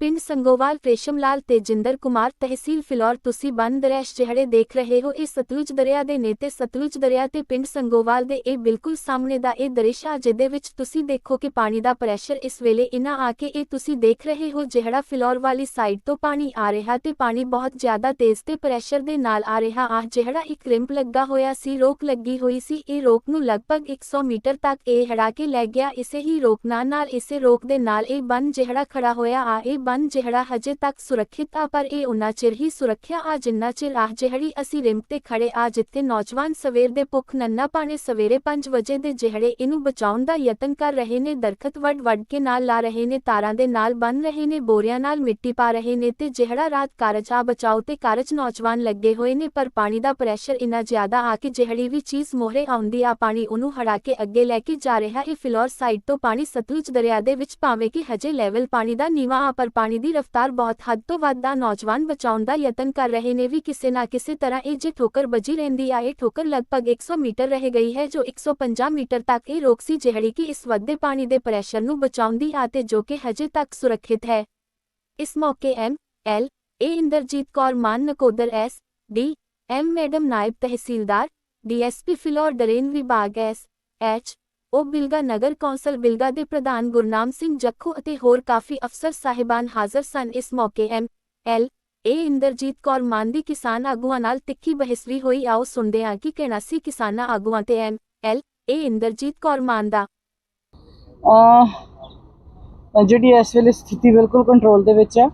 ਪਿੰਡ ਸੰਗੋਵਾਲ ਰੇਸ਼ਮ ਲਾਲ ਤੇ ਕੁਮਾਰ ਤਹਿਸੀਲ ਫਿਲੌਰ ਤੁਸੀਂ ਬੰਦ ਦਰਿਆਸ਼ ਜਿਹੜੇ ਦੇਖ ਰਹੇ ਹੋ, ਇਹ ਸਤਲੁਜ ਦਰਿਆ ਦੇ ਨੇਤੇ ਸਤਲੁਜ ਦਰਿਆ ਤੇ ਪਿੰਡ ਸੰਗੋਵਾਲ ਦੇ ਇਹ ਬਿਲਕੁਲ ਸਾਹਮਣੇ ਦਾ ਇਹ ਦ੍ਰਿਸ਼ ਆ, ਜਿਹਦੇ ਵਿੱਚ ਤੁਸੀਂ ਦੇਖੋ ਕਿ ਪਾਣੀ ਦਾ ਪ੍ਰੈਸ਼ਰ ਇਸ ਵੇਲੇ ਇਨਾ ਆ ਕੇ ਇਹ ਤੁਸੀਂ ਦੇਖ ਰਹੇ ਹੋ, ਜਿਹੜਾ ਫਿਲੌਰ ਵਾਲੀ ਸਾਈਡ ਤੋਂ ਪਾਣੀ ਆ ਰਿਹਾ ਤੇ ਪਾਣੀ ਬਹੁਤ ਜ਼ਿਆਦਾ ਤੇਜ਼ ਤੇ ਪ੍ਰੈਸ਼ਰ ਦੇ ਨਾਲ ਆ ਰਿਹਾ ਆ, ਜਿਹੜਾ ਇੱਕ ਰਿੰਪ ਲੱਗਾ ਹੋਇਆ ਸੀ, ਰੋਕ ਲੱਗੀ ਹੋਈ ਸੀ, ਇਹ ਰੋਕ ਨੂੰ ਲਗਭਗ 100 ਮੀਟਰ ਤੱਕ ਇਹ ਹੜਾ ਕੇ ਲੈ ਗਿਆ, ਇਸੇ ਹੀ ਰੋਕ ਨਾਲ ਇਸੇ ਰੋਕ ਦੇ ਨਾਲ ਇਹ ਬੰਨ ਜਿਹੜਾ ਖੜਾ ਹੋਇਆ ਆ, ਇਹ ਬੰਨ ਜਿਹੜਾ ਹਜੇ ਤੱਕ ਸੁਰੱਖਿਅਤ ਆ, ਪਰ ਇਹ ਉਨਾ ਚਿਰ ਹੀ ਸੁਰੱਖਿਆ ਆ ਜਿੰਨਾ ਚਿਰ ਆ ਜਿਹੜੀ ਅਸੀਂ ਰਿੰਪ ਤੇ ਖੜੇ ਆ, ਜਿੱਥੇ ਨੌਜਵਾਨ ਸਵੇਰ ਦੇ ਭੁੱਖ ਨੰਨਾ ਪਾਣੇ ਸਵੇਰੇ 5 ਵਜੇ ਦੇ ਜਿਹੜੇ ਇਹਨੂੰ ਬਚਾਉਣ ਦਾ ਯਤਨ ਕਰ ਰਹੇ ਨੇ, ਦਰਖਤ ਵੱਡ ਵੱਡ ਕੇ ਨਾਲ ਲਾ ਰਹੇ ਨੇ, ਤਾਰਾਂ ਦੇ ਨਾਲ ਬੰਨ ਰਹੇ ਨੇ, ਬੋਰੀਆਂ ਨਾਲ ਮਿੱਟੀ ਪਾ ਰਹੇ ਨੇ ਤੇ ਜਿਹੜਾ ਰਾਤ ਕਾਰਜ ਆ, ਬਚਾਓ ਤੇ ਕਾਰਜ ਨੌਜਵਾਨ ਲੱਗੇ ਹੋਏ ਨੇ, ਪਰ ਪਾਣੀ ਦਾ ਪ੍ਰੈਸ਼ਰ ਇੰਨਾ ਜ਼ਿਆਦਾ ਆ ਕਿ ਜਿਹੜੀ ਵੀ ਚੀਜ਼ ਮੋਹਰੇ ਆਉਂਦੀ ਆ, ਪਾਣੀ ਉਹਨੂੰ ਹੜਾ ਕੇ ਅੱਗੇ ਲੈ ਕੇ ਜਾ ਰਿਹਾ, ਇਹ ਫਿਲੌਰ ਸਾਈਡ ਤੋਂ ਪਾਣੀ ਸਤਲੁਜ ਦਰਿਆ ਦੇ ਵਿੱਚ, ਭਾਵੇਂ ਕਿ ਹਜੇ ਲੈਵਲ ਪਾਣੀ ਦਾ ਨੀਵਾਂ ਆ, ਪਰ ਪਾਣੀ ਦੀ ਰਫ਼ਤਾਰ ਬਹੁਤ ਹੱਦ ਤੋਂ ਵੱਧ ਆ ਨੌਜਵਾਨ ਬਚਾਉਣ ਦਾ ਯਤਨ ਕਰ ਰਹੇ ਨੇ ਵੀ ਕਿਸੇ ਨਾ ਕਿਸੇ ਤਰ੍ਹਾਂ ਇਹ ਜੇ ਠੋਕਰ ਵੱਜੀ ਰਹਿੰਦੀ ਆ, ਇਹ ਠੋਕਰ ਲਗਭਗ 100 ਮੀਟਰ ਰਹਿ ਗਈ ਹੈ ਜੋ 150 ਮੀਟਰ ਤੱਕ ਇਹ ਰੋਕ ਸੀ ਜਿਹੜੀ ਕਿ ਇਸ ਵੱਧਦੇ ਪਾਣੀ ਦੇ ਪ੍ਰੈਸ਼ਰ ਨੂੰ ਬਚਾਉਂਦੀ ਆ ਤੇ ਜੋ ਕਿ ਹਜੇ ਤੱਕ ਸੁਰੱਖਿਅਤ ਹੈ। ਇਸ ਮੌਕੇ M, L, A Inderjit Kaur, Maan Nakodar, S, D, M, madam ਨਾਇਬ ਤਹਿਸੀਲਦਾਰ ਡੀਐਸਪੀ ਫਿਲੌਰ, ਡਰੇਨ ਵਿਭਾਗ, ਐਸ, ਐਚ ਉਹ ਬਿਲਗਾ ਨਗਰ ਕੌਂਸਲ ਬਿਲਗਾ ਦੇ ਪ੍ਰਧਾਨ ਗੁਰਨਾਮ ਸਿੰਘ ਜੱਖੂ ਅਤੇ ਹੋਰ ਕਾਫੀ ਅਫਸਰ ਸਾਹਿਬਾਨ ਹਾਜ਼ਰ ਸਨ। ਇਸ ਮੌਕੇ M, L, A Inderjit Kaur Maan ਦੀ ਕਿਸਾਨ ਆਗੂਆਂ ਨਾਲ ਤਿੱਖੀ ਬਹਿਸਵੀ ਹੋਈ। ਆਓ ਸੁਣਦੇ ਹਾਂ ਕਿ ਕਿਹੜਾ ਕਿਸਾਨਾਂ ਆਗੂਆਂ ਤੇ M, L, A Inderjit Kaur Maan ਦਾ। ਜਿਹੜੀ ਇਸ ਵੇਲੇ ਸਥਿਤੀ ਬਿਲਕੁਲ ਕੰਟਰੋਲ ਦੇ ਵਿੱਚ ਹੈ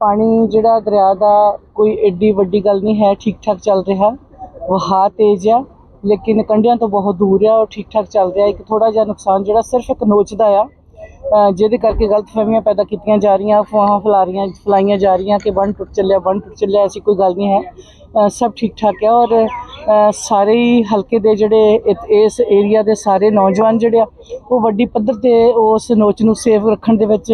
ਪਾਣੀ ਜਿਹੜਾ ਦਰਿਆ ਦਾ ਕੋਈ ਏਡੀ ਵੱਡੀ ਗੱਲ ਨਹੀਂ ਹੈ ਠੀਕ ਠਾਕ ਚੱਲ ਰਿਹਾ। ਵਹਾਅ ਤੇਜ਼ ਆ। ਲੇਕਿਨ ਕੰਢਿਆਂ ਤੋਂ ਬਹੁਤ ਦੂਰ ਆ ਔਰ ਠੀਕ ਠਾਕ ਚੱਲ ਰਿਹਾ। ਇੱਕ ਥੋੜਾ ਜਿਹਾ ਨੁਕਸਾਨ ਜਿਹੜਾ ਸਿਰਫ ਇੱਕ ਨੋਚ ਦਾ ਆ ਜਿਹਦੇ ਕਰਕੇ ਗਲਤਫਹਿਮੀਆਂ ਪੈਦਾ ਕੀਤੀਆਂ ਜਾ ਰਹੀਆਂ ਅਫਵਾਹਾਂ ਫੈਲਾ ਰਹੀਆਂ, ਫੈਲਾਈਆਂ ਜਾ ਰਹੀਆਂ ਕਿ ਬੰਨ ਟੁੱਟ ਚੱਲਿਆ, ਬੰਨ ਟੁੱਟ ਚੱਲਿਆ, ਐਸੀ ਕੋਈ ਗੱਲ ਨਹੀਂ ਹੈ। ਸਭ ਠੀਕ ਠਾਕ ਹੈ ਔਰ ਸਾਰੇ ਹੀ ਹਲਕੇ ਦੇ ਜਿਹੜੇ ਇਤ- ਇਸ ਏਰੀਆ ਦੇ ਸਾਰੇ ਨੌਜਵਾਨ ਜਿਹੜੇ ਆ, ਉਹ ਵੱਡੀ ਪੱਧਰ ਤੇ ਉਸ ਨੋਚ ਨੂੰ ਸੇਫ ਰੱਖਣ ਦੇ ਵਿੱਚ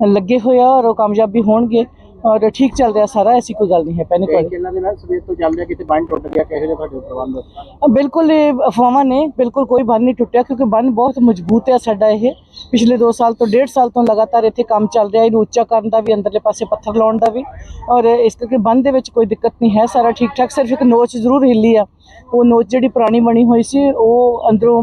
ਲੱਗੇ ਹੋਏ ਆ ਔਰ ਉਹ ਕਾਮਯਾਬੀ ਹੋਣਗੇ। ਔਰ ਠੀਕ ਚੱਲ ਰਿਹਾ ਸਾਰਾ ਐਸੀ ਕੋਈ ਗੱਲ ਨਹੀਂ ਹੈ ਪੈਨਿਕ ਵਾਲੀ ਇਹਨਾਂ ਦੇ ਨਾਲ ਸਵੇਰ ਤੋਂ ਚੱਲ ਰਿਹਾ ਕਿਤੇ ਬੰਨ ਟੁੱਟ ਗਿਆ ਕਿਹੋ ਜਿਹੇ ਤੁਹਾਡੇ ਪ੍ਰਬੰਧ ਬਿਲਕੁਲ ਇਹ ਅਫਵਾਹਾਂ ਨੇ ਬਿਲਕੁਲ ਕੋਈ ਬੰਨ ਨਹੀਂ ਟੁੱਟਿਆ ਕਿਉਂਕਿ ਬੰਨ ਬਹੁਤ ਮਜ਼ਬੂਤ ਹੈ ਸਾਡਾ ਇਹ। ਪਿਛਲੇ 2 ਸਾਲ ਤੋਂ 1.5 ਸਾਲ ਤੋਂ ਲਗਾਤਾਰ ਇੱਥੇ ਕੰਮ ਚੱਲ ਰਿਹਾ ਇਹਨੂੰ ਉੱਚਾ ਕਰਨ ਦਾ ਵੀ ਅੰਦਰਲੇ ਪਾਸੇ ਪੱਥਰ ਲਾਉਣ ਦਾ ਵੀ। ਔਰ ਇਸ ਕਰਕੇ ਬੰਨ ਦੇ ਵਿੱਚ ਕੋਈ ਦਿੱਕਤ ਨਹੀਂ ਹੈ ਸਾਰਾ ਠੀਕ ਠਾਕ ਸਿਰਫ ਇੱਕ ਨੋਚ ਜ਼ਰੂਰ ਹਿੱਲੀ ਆ। ਉਹ ਨੋਚ ਜਿਹੜੀ ਪੁਰਾਣੀ ਬਣੀ ਹੋਈ ਸੀ ਉਹ ਅੰਦਰੋਂ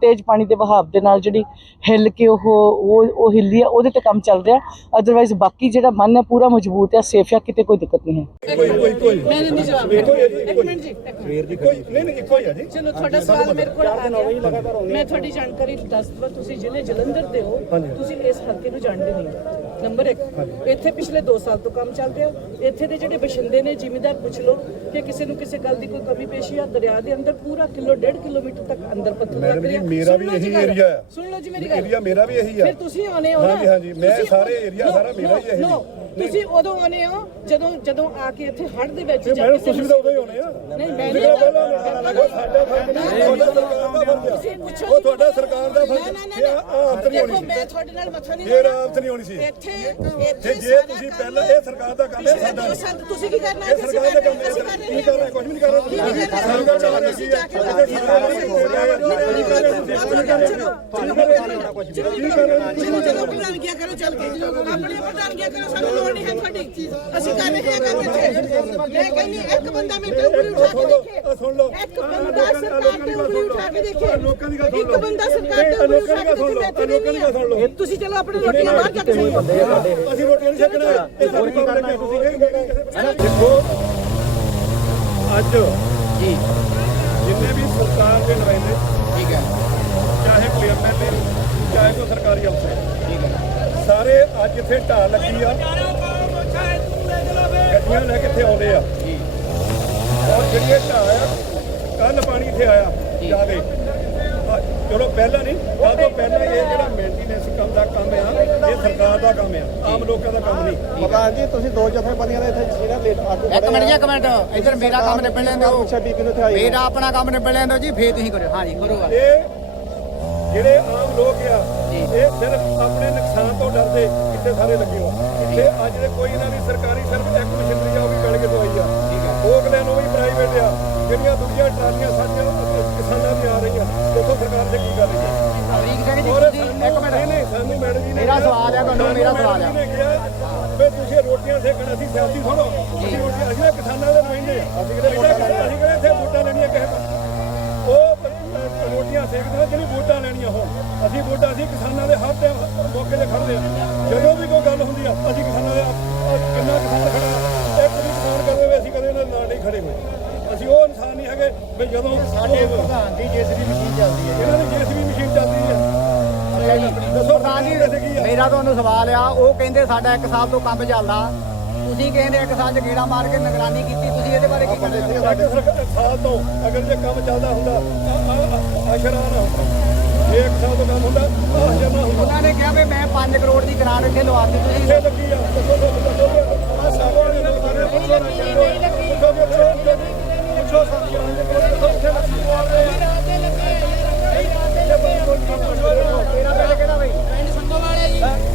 ਤੇਜ਼ ਪਾਣੀ ਦੇ ਵਹਾਅ ਦੇ ਨਾਲ ਜਿਹੜੀ ਹਿੱਲ ਕੇ ਉਹ ਉਹ ਉਹ ਹਿੱਲੀ ਆ ਉਹਦੇ ਤੇ ਕੰਮ ਚੱਲ ਰਿਹਾ। ਅਦਰਵਾਈਜ਼ ਬਾਕੀ ਜਿਹੜਾ ਬੰਨ ਹੈ ਪੂਰਾ ਮਜ਼ਬੂਤ ਹੈ ਸੇਫ ਹੈ ਕਿਤੇ ਕੋਈ ਦਿੱਕਤ ਨਹੀਂ ਹੈ। ਕੋਈ ਕੋਈ ਕੋਈ। ਮੈਂ ਨਹੀਂ ਜਵਾਬ ਇੱਕੋ ਹੀ ਹੈ ਜੀ ਇੱਕ ਮਿੰਟ ਜੀ ਸਵੇਰ ਦੀ ਕੋਈ ਨਹੀਂ ਨਹੀਂ ਇੱਕੋ ਹੀ ਹੈ ਜੀ। ਚਲੋ ਤੁਹਾਡਾ ਸਵਾਲ ਮੇਰੇ ਕੋਲ ਆ ਗਿਆ। ਮੈਂ ਤੁਹਾਡੀ ਜਾਣਕਾਰੀ ਦੱਸ ਦਵਾਂ ਤੁਸੀਂ ਜ਼ਿਲ੍ਹੇ ਜਲੰਧਰ ਦੇ ਹੋ। ਤੁਸੀਂ ਇਸ ਹਲਕੇ ਨੂੰ ਜਾਣਦੇ ਨਹੀਂ ਨੰਬਰ 1 ਇੱਥੇ ਪਿਛਲੇ 2 ਸਾਲ ਤੋਂ ਕੰਮ ਚੱਲ ਰਿਹਾ। ਇੱਥੇ ਦੇ ਜਿਹੜੇ ਬਸ਼ਿੰਦੇ ਨੇ ਜ਼ਿਮੀਦਾਰ ਪੁੱਛ ਲਓ ਕਿ ਕਿਸੇ ਨੂੰ ਕਿਸੇ ਗੱਲ ਦੀ ਕੋਈ ਕਮੀ ਪੇਸ਼ੀ ਆ ਦਰਿਆ ਦੇ ਅੰਦਰ ਪੂਰਾ ਕਿਲੋ 1.5 ਕਿਲੋਮੀਟਰ ਤੱਕ ਅੰਦਰ ਪੱਥਰ ਲੱਗ ਮੈਡਮ ਜੀ ਰਿਹਾ। ਮੇਰਾ ਵੀ ਇਹੀ। ਏਰੀਆ ਹੈ। ਸੁਣ ਲਓ ਜੀ ਮੇਰੀ ਗੱਲ। ਏਰੀਆ ਮੇਰਾ ਵੀ ਇਹੀ ਹੈ ਫਿਰ ਤੁਸੀਂ ਆਨੇ ਹੋ ਨਾ। ਹਾਂਜੀ, ਹਾਂਜੀ, ਮੈਂ ਤੁਸੀਂ- ਸਾਰੇ ਏਰੀਆ No, ਸਾਰਾ ਮੇਰਾ ਹੀ no, ਇਹੀ। no, ਤੁਸੀਂ ਉਦੋਂ ਆਨੇ ਹੋ ਜਦੋਂ ਜਦੋਂ ਆ ਕੇ ਇੱਥੇ ਹੜ ਦੇ ਵਿੱਚ ਜਾਂ ਮੈਡਮ ਕਿਸੇ ਤੁਸੀਂ ਵੀ ਤਾਂ ਉਦੋਂ ਹੀ ਹੋਣੇ ਆ। ਨਹੀਂ ਮੈਂ ਤਾਂ ਆ। ਉਹ ਸਾਡਾ ਫ਼ਰਕ ਨਹੀਂ ਤੁਹਾਡਾ ਸਰਕਾਰ ਦਾ ਫ਼ਰਕ ਤੁਸੀਂ ਹੈ ਪੁੱਛੋ ਉਹ ਤੁਹਾਡਾ ਸਰਕਾਰ ਦਾ ਫ਼ਰਕ ਨਾ, ਨਾ, ਨਾ, ਹੈ ਇਹ ਆਫਤ ਨਹੀਂ ਦੇਖੋ ਹੋਣੀ ਮੈਂ ਸੀ ਤੁਹਾਡੇ ਨਾਲ ਮੱਥਾ ਨਹੀਂ ਇਹ ਲਾਉਣਾ। ਆਫਤ ਨਹੀਂ ਹੋਣੀ ਸੀ। ਇੱਥੇ ਤੇ ਜੇ ਸਾਰਾ ਤੁਸੀਂ ਕੰਮ- ਪਹਿਲਾਂ ਇਹ ਸਰਕਾਰ ਦਾ ਕੰਮ ਹੈ ਸਾਡਾ ਨਹੀਂ। ਤੁਸੀਂ ਕੀ ਕਰਨਾ ਇਹ ਸਰਕਾਰ ਦਾ ਕੰਮ ਹੈ ਕੀ ਕਰ ਰਹੇ ਕੁਝ ਵੀ ਨਹੀਂ ਕਰ ਰਹੇ ਕੀ ਪ੍ਰਧਾਨਗੀਆਂ ਕਰੋ ਚੱਲ ਕੇ ਆਪਣੀ ਪ੍ਰਧਾਨਗੀਆਂ ਕਰੋ ਸਾਨੂੰ ਲੋੜ ਨਹੀਂ ਹੈ ਤੁਹਾਡੀ ਅਸੀਂ ਕਰ ਰਹੇ ਹਾਂ ਕੰਮ ਇੱਥੇ ਮੈਂ ਕਹਿੰਦੀ ਇੱਕ ਬੰਦਾ ਮੇਰੇ ਤੇ ਉਂਗਲੀ ਉਠਾ ਕੇ ਦੇਖੇ ਸੁਣ ਲਓ ਇੱਕ ਬੰਦਾ ਸਰਕਾਰ ਤੇ ਉਂਗਲੀ ਉਠਾ ਕੇ ਦੇਖੇ ਲੋਕਾਂ ਦੀ ਗੱਲ ਸੁਣ ਇੱਕ ਬੰਦਾ ਸਰਕਾਰ ਤੇ ਉਂਗਲੀ ਉਠਾ ਕੇ ਦੇਖੇ ਲੋਕਾਂ ਦੀ ਗੱਲ ਸੁਣ ਲਓ। ਤੁਸੀਂ ਚਲੋ ਆਪਣੀ ਰੋਟੀਆਂ ਬਾਹਰ ਜਾ ਕੇ ਅਸੀਂ ਰੋਟੀਆਂ ਨਹੀਂ ਛਕਣਾ ਇਹ ਸਾਡੀ ਕੰਮ ਲੱਗਿਆ ਤੁਸੀਂ ਦੇਖੋ ਅੱਜ ਜੀ। ਜਿੰਨੇ ਵੀ ਸਰਕਾਰ ਦੇ ਨੁਮਾਇੰਦੇ ਠੀਕ ਹੈ। ਚਾਹੇ ਕੋਈ ਐਮਐਲਏ ਚਾਹੇ ਕੋਈ ਸਰਕਾਰੀ ਅਫਸਰ ਠੀਕ ਹੈ। ਸਾਰੇ ਅੱਜ ਇੱਥੇ ਢਾਹ ਲੱਗੀ ਆ। ਗੱਡੀਆਂ ਲੈ ਕੇ ਇੱਥੇ ਆਉਂਦੇ ਆ। ਜੀ। ਔਰ ਜਿਹੜੀ ਢਾਹ ਆ ਕੱਲ ਪਾਣੀ ਇੱਥੇ ਆਇਆ ਜਿਆਦੇ। ਚਲੋ ਪਹਿਲਾਂ ਨਹੀਂ ਕੱਲ ਤੋਂ ਪਹਿਲਾਂ ਇਹ ਜਿਹੜਾ ਮੇਨਟੇਨੈਂਸ ਕੰਮ ਦਾ ਕੰਮ ਆ ਇਹ ਸਰਕਾਰ ਦਾ ਕੰਮ ਆ ਆਮ ਲੋਕਾਂ ਦਾ ਕੰਮ ਨਹੀਂ ਪ੍ਰਧਾਨ ਜੀ ਤੁਸੀਂ ਦੋ ਜਥੇਬੰਦੀਆਂ ਦੇ ਇੱਥੇ ਸੀਨੀਅਰ ਲੀਡਰ ਆਗੂ ਇੱਕ ਮਿੰਟ ਜੀ ਇੱਕ ਮਿੰਟ ਇੱਧਰ ਮੇਰਾ ਕੰਮ ਨਿਬੜ ਲੈਣ ਦਿਓ ਮੇਰਾ ਆਪਣਾ ਕੰਮ ਨਿਬੜ ਲੈਣ ਦਿਓ ਜੀ ਫੇਰ ਤੁਸੀਂ ਕਰੋ ਹਾਂਜੀ ਕਰੋ ਗੱਲ। ਇਹ ਜਿਹੜੇ ਆਮ ਲੋਕ ਆ ਇਹ ਸਿਰਫ ਆਪਣੇ ਨੁਕਸਾਨ ਤੋਂ ਡਰਦੇ ਇੱਥੇ ਸਾਰੇ ਲੱਗੇ ਹੋ ਇੱਥੇ ਅੱਜ ਦੇ ਕੋਈ ਇਹਨਾਂ ਦੀ ਸਰਕਾਰੀ ਸਿਰਫ ਇੱਕ ਮਸ਼ੀਨਰੀ ਆ ਉਹ ਵੀ ਕਣ ਕੇ ਦਵਾਈ ਆ ਉਹ ਅਗਲੇ ਨੂੰ ਵੀ ਪ੍ਰਾਈਵੇਟ ਆ ਜਿਹੜੀਆਂ ਦੂਜੀਆਂ ਟਰਾਲੀਆਂ ਸਾਡੀਆਂ ਕਿਸਾਨਾਂ ਦੀਆਂ ਆ ਰਹੀਆਂ ਉੱਥੋਂ ਸਰਕਾਰ ਦੇ ਕੀ ਕਰ ਰਹੀ ਹੈ ਜੀ ਔਰ ਸਾਨੂੰ ਨਹੀਂ ਨਹੀਂ ਸਾਨੂੰ ਮੈਡਮ ਜੀ ਨੇ ਮੇਰਾ ਸਵਾਲ ਆ ਤੁਹਾਨੂੰ, ਮੇਰਾ ਸਵਾਲ ਕਿਹਾ ਵੀ ਤੁਸੀਂ ਰੋਟੀਆਂ ਸੇਕਣ ਅਸੀਂ ਸਿਆਸੀ ਥੋੜੋ ਅਸੀਂ ਰੋਟੀਆਂ ਅਸੀਂ ਕਿਸਾਨਾਂ ਦੇ ਨੁਮਾਇੰਦੇ ਅਸੀਂ ਕਿਹੜੇ ਅਸੀਂ ਕਿਹੜੇ ਇੱਥੇ ਵੋਟਾਂ ਲੈਣੀਆਂ ਕਿਸੇ ਉਹ ਰੋਟੀਆਂ ਸੇਕਦੇ ਜਿਹੜੀ ਵੋਟਾਂ ਲੈਣੀਆਂ ਹੋਣ। ਅਸੀਂ ਵੋਟਾਂ ਅਸੀਂ ਕਿਸਾਨਾਂ ਦੇ ਹਰ ਟਾਈਮ ਮੌਕੇ ਤੇ ਖੜਦੇ ਜਦੋਂ ਵੀ ਕੋਈ ਗੱਲ ਹੁੰਦੀ ਆ ਅਸੀਂ ਕਿਸਾਨਾਂ ਦੇ ਕਿੰਨਾ ਕਿਸਾਨ ਖੜਾ ਇੱਕ ਵੀ ਕਿਸਾਨ ਕਦੇ ਵੀ ਅਸੀਂ ਕਦੇ ਉਹਨਾਂ ਦੇ ਨਾਲ ਨਹੀਂ ਖੜੇ ਹੋਏ। ਅਸੀਂ ਉਹ ਇਨਸਾਨ ਨਹੀਂ ਹੈਗੇ ਵੀ ਜਦੋਂ ਸਾਡੇ ਪ੍ਰਧਾਨ ਦੀ ਜੇਸੀਬੀ ਮਸ਼ੀਨ ਚੱਲਦੀ ਹੈ। ਇਹਨਾਂ ਦੀ ਜੇਸੀਬੀ ਮਸ਼ੀਨ ਚੱਲਦੀ ਹੈ। ਜੀ ਆ ਮੇਰਾ ਤੁਹਾਨੂੰ ਸਵਾਲ ਆ ਉਹ ਕਹਿੰਦੇ ਸਾਡਾ ਇੱਕ ਸਾਲ ਤੋਂ ਕੰਮ ਚੱਲਦਾ ਤੁਸੀਂ ਕਹਿੰਦੇ ਇੱਕ ਸਾਲ ਚ ਗੇੜਾ ਮਾਰ ਕੇ ਨਿਗਰਾਨੀ ਕੀਤੀ ਤੁਸੀਂ ਇਹਦੇ ਬਾਰੇ ਕੀ ਕਹਿੰਦੇ ਸਾਡੇ ਸਾਲ ਤੋਂ ਅਗਰ ਜੇ ਕੰਮ ਚੱਲਦਾ ਹੁੰਦਾ ਅਸ਼ਰਾ ਨਾ ਹੁੰਦਾ ਇੱਕ ਸਾਲ ਤੋਂ ਕੰਮ ਹੁੰਦਾ ਅਸ਼ਰਾ ਨਾ ਹੁੰਦਾ ਉਹਨਾਂ ਨੇ ਕਿਹਾ ਵੀ ਮੈਂ 5 ਕਰੋੜ ਦੀ ਗ੍ਰਾਂਟ ਇੱਥੇ ਲਵਾ ਦਿੱਤੀ ਤੁਸੀਂ ਇੱਥੇ ਲੱਗੀ ਆ ਦੱਸੋ ਦੱਸੋ ਸਾਬੋ ਦੇ ਨਾਲ ਸਾਰੇ ਪੁੱਛੋ ਨਾ ਪੁੱਛੋ ਪੁੱਛੋ ਸਾਥੀਆਂ ਲੱਗੀ ਆ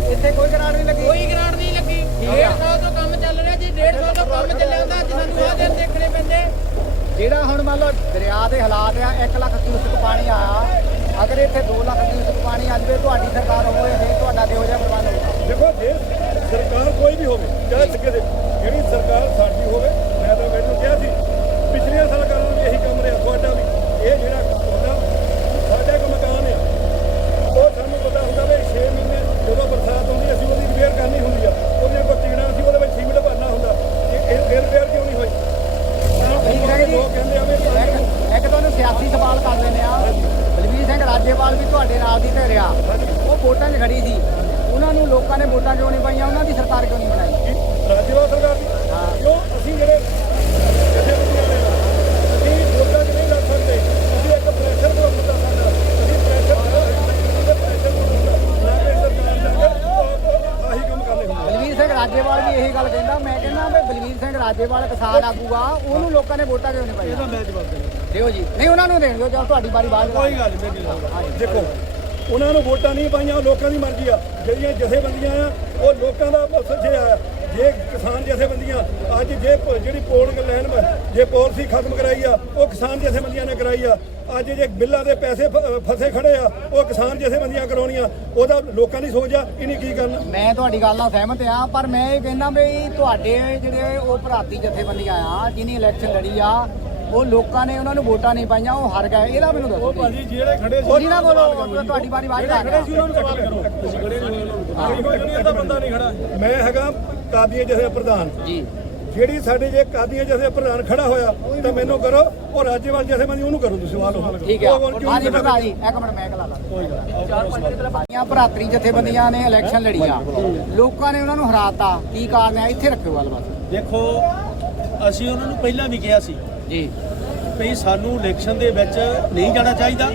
ਇੱਥੇ ਕੋਈ ਗ੍ਰਾਂਟ ਨਹੀਂ ਲੱਗੀ ਕੋਈ ਗ੍ਰਾਂਟ ਨਹੀਂ ਲੱਗੀ 150 ਤੋਂ ਕੰਮ ਚੱਲ ਰਿਹਾ ਜੀ 150 ਤੋਂ ਕੰਮ ਚੱਲਿਆ ਹੁੰਦਾ ਅੱਜ ਸਾਨੂੰ ਆਹ ਦਿਨ ਦੇਖਣੇ ਪੈਂਦੇ ਜਿਹੜਾ ਹੁਣ ਮੰਨ ਲਓ ਦਰਿਆ ਦੇ ਹਾਲਾਤ ਆ 1 ਲੱਖ ਕਿਊਸਕ ਪਾਣੀ ਆਇਆ। ਅਗਰ ਇੱਥੇ 2 ਲੱਖ ਕਿਊਸਕ ਪਾਣੀ ਆ ਜਾਵੇ, ਤੁਹਾਡੀ ਸਰਕਾਰ ਹੋਵੇ ਫਿਰ ਤੁਹਾਡਾ ਕਿਹੋ ਜਿਹਾ ਪ੍ਰਬੰਧ ਹੋਊਗਾ ਦੇਖੋ ਜੇ ਸਰਕਾਰ ਕੋਈ ਵੀ ਹੋਵੇ ਚਾਹੇ ਸਿੱਕੇ ਦੇ ਜਿਹੜੀ ਸਰਕਾਰ ਸਾਡੀ ਹੋਵੇ ਮੈਂ ਤਾਂ ਮੈਨੂੰ ਕਿਹਾ ਸੀ ਪਿਛਲੀਆਂ ਸਰਕਾਰਾਂ ਨੂੰ ਵੀ ਇਹੀ ਕੰਮ ਰਿਹਾ ਤੁਹਾਡਾ ਵੀ ਇਹ ਜਿਹੜਾ ਤੁਹਾਡਾ ਸਾਡਾ ਇੱਕ ਮਕਾਨ ਆ ਉਹ ਸਾਨੂੰ ਪਤਾ ਹੁੰਦਾ ਵੀ 6 ਮਹੀਨੇ ਜਦੋਂ ਬਰਸਾਤ ਹੁੰਦੀ ਅਸੀਂ ਉਹਦੀ ਰਿਪੇਅਰ ਕਰਨੀ ਹੁੰਦੀ ਆ ਉਹਦੀਆਂ ਕੋਈ ਟਿਕਣਾ ਸੀ ਉਹਦੇ ਵਿੱਚ ਸੀਮਿੰਟ ਭਰਨਾ ਹੁੰਦਾ ਇਹ ਇਹ ਫਿਰ ਰਿਪੇਅਰ ਕਿਉਂ ਨਹੀਂ ਹੋਈ ਠੀਕ ਹੈ ਜੀ। ਲੋਕ ਕਹਿੰਦੇ ਆ ਵੀ ਇੱਕ ਇੱਕ ਤੁਹਾਨੂੰ ਸਿਆਸੀ ਸਵਾਲ ਕਰ ਲੈਂਦੇ ਆ ਬਲਵੀਰ ਸਿੰਘ ਰਾਜੇਵਾਲ ਵੀ ਤੁਹਾਡੇ ਨਾਲ ਦੀ ਤੇ ਰਿਹਾ ਉਹ ਵੋਟਾਂ 'ਚ ਖੜੀ ਸੀ ਉਹਨਾਂ ਨੂੰ ਲੋਕਾਂ ਨੇ ਵੋਟਾਂ ਕਿਉਂ ਨਹੀਂ ਪਾਈਆਂ ਉਹਨਾਂ ਦੀ ਸਰਕਾਰ ਕਿਉਂ ਨਹੀਂ ਬਣਾਈ ਰਾਜੇਵਾਲ ਸਰਕਾਰ ਦੀ ਕਿਉਂ ਅਸੀਂ ਜਿਹੜੇ ਜਥੇਬੰਦੀਆਂ ਨੇ ਅਸੀਂ ਵੋਟਾਂ 'ਚ ਨਹੀਂ ਲੱਗ ਸਕਦੇ ਅਸੀਂ ਇੱਕ ਪ੍ਰੈਸ਼ਰ ਗਰੁੱਪ ਦਾ ਸਾਡਾ ਅਸੀਂ ਪ੍ਰੈਸ਼ਰ ਪ੍ਰੈਸ਼ਰ ਗਰੁੱਪ ਦਾ ਨਾ ਕਿ ਸਰਕਾਰ ਦਾ ਕਿ ਆਹੀ ਕੰਮ ਕਰਨੇ ਹੁੰਦੇ ਬਲਵੀਰ ਸਿੰਘ ਰਾਜੇਵਾਲ ਵੀ ਇਹੀ ਗੱਲ ਕਹਿੰਦਾ ਮੈਂ ਕਹਿੰਦਾ ਵੀ ਬਲਵੀਰ ਸਿੰਘ ਰਾਜੇਵਾਲ ਕਿਸਾਨ ਆਗੂਗਾ ਉਹਨੂੰ ਲੋਕਾਂ ਨੇ ਵੋਟਾਂ ਕਿਉਂ ਨਹੀਂ ਪਾਈਆਂ ਦਿਓ ਜੀ। ਨਹੀਂ ਉਹਨਾਂ ਨੂੰ ਦੇਣ ਦਿਓ। ਜਦ ਤੁਹਾਡੀ ਵਾਰੀ ਬਾਅਦ ਕੋਈ ਗੱਲ ਨਹੀਂ ਮੇਰੀ ਗੱਲ ਦੇਖੋ ਉਹਨਾਂ ਨੂੰ ਵੋਟਾਂ ਨਹੀਂ ਪਾਈਆਂ ਉਹ ਲੋਕਾਂ ਦੀ ਮਰਜ਼ੀ ਆ। ਜਿਹੜੀਆਂ ਜਥੇਬੰਦੀਆਂ ਆ ਉਹ ਲੋਕਾਂ ਦਾ ਸੱਚੇ ਆ ਜੇ ਕਿਸਾਨ ਜਥੇਬੰਦੀਆਂ ਅੱਜ ਜੇ ਪ- ਜਿਹੜੀ ਪੋਲ ਲੈਣ ਵਾ, ਜੇ ਪਾਲਿਸੀ ਖਤਮ ਕਰਾਈ ਆ ਉਹ ਕਿਸਾਨ ਜਥੇਬੰਦੀਆਂ ਨੇ ਕਰਾਈ ਆ। ਅੱਜ ਜੇ ਬਿੱਲਾਂ ਦੇ ਪੈਸੇ ਫਸੇ ਖੜੇ ਆ ਉਹ ਕਿਸਾਨ ਜਥੇਬੰਦੀਆਂ ਕਰਾਉਣੀਆਂ। ਉਹਦਾ ਲੋਕਾਂ ਦੀ ਸੋਚ ਆ ਇਹਨੇ ਕੀ ਕਰਨਾ ਮੈਂ ਤੁਹਾਡੀ ਗੱਲ ਨਾਲ ਸਹਿਮਤ ਆ ਪਰ ਮੈਂ ਇਹ ਕਹਿੰਦਾ ਵੀ ਤੁਹਾਡੇ ਜਿਹੜੇ ਉਹ ਭਰਾਤੀ ਜਥੇਬੰਦੀਆਂ ਆ ਜਿਹਨੇ ਇਲੈਕਸ਼ਨ ਲੜੀ ਆ ਉਹ ਲੋਕਾਂ ਨੇ ਉਹਨਾਂ ਨੂੰ ਵੋਟਾਂ ਨਹੀਂ ਪਾਈਆਂ ਉਹ ਹਾਰ ਗਏ। ਇਹਦਾ ਮੈਨੂੰ ਦੱਸੋ ਭਾਜੀ ਜਿਹੜੇ ਖੜੇ ਸੀ ਤੁਸੀਂ ਨਾ ਬੋਲੋ ਤੁਹਾਡੀ ਵਾਰੀ ਬਾਅਦ ਆ ਖੜੇ ਸੀ ਉਹਨਾਂ ਨੂੰ ਸਵਾਲ ਕਰੋ। ਤੁਸੀਂ ਖੜੇ ਨਹੀਂ ਉਹਨਾਂ ਨੂੰ ਦਾ ਬੰਦਾ ਨਹੀਂ ਖੜਾ। ਮੈਂ ਹੈਗਾ ਕਾਦੀਆਂ ਜਥੇ ਪ੍ਰਧਾਨ। ਜੀ। ਜਿਹੜੀ ਸਾਡੇ ਜੇ ਕਾਦੀਆਂ ਜਥੇ ਪ੍ਰਧਾਨ ਖੜਾ ਹੋਇਆ ਤਾਂ ਮੈਨੂੰ ਕਰੋ ਉਹ ਰਾਜੇਵਾਲ ਜਥੇਬੰਦੀ ਉਹਨੂੰ ਕਰੋ ਤੁਸੀਂ ਸਵਾਲ ਠੀਕ ਹੈ। ਹਾਂਜੀ? ਪ੍ਰਧਾਨ ਜੀ ਇੱਕ ਮਿੰਟ ਮੈਂ ਕਲਾ ਲਾ ਕੋਈ ਗੱਲ ਭਰਾਤਰੀ ਜਥੇਬੰਦੀਆਂ ਨੇ ਇਲੈਕਸ਼ਨ ਲੜੀ ਆ ਲੋਕਾਂ ਨੇ ਉਹਨਾਂ ਨੂੰ ਹਰਾਤਾ। ਕੀ ਕਾਰਨ ਹੈ? ਇੱਥੇ ਰੱਖਿਓ ਗੱਲ ਬਸ। ਦੇਖੋ ਅਸੀਂ ਉਹਨਾਂ ਨੂੰ ਪਹਿਲਾਂ ਵੀ ਕਿਹਾ ਸੀ ਜੀ। ਵੀ ਸਾਨੂੰ ਇਲੈਕਸ਼ਨ ਦੇ ਵਿੱਚ ਨਹੀਂ ਜਾਣਾ ਚਾਹੀਦਾ।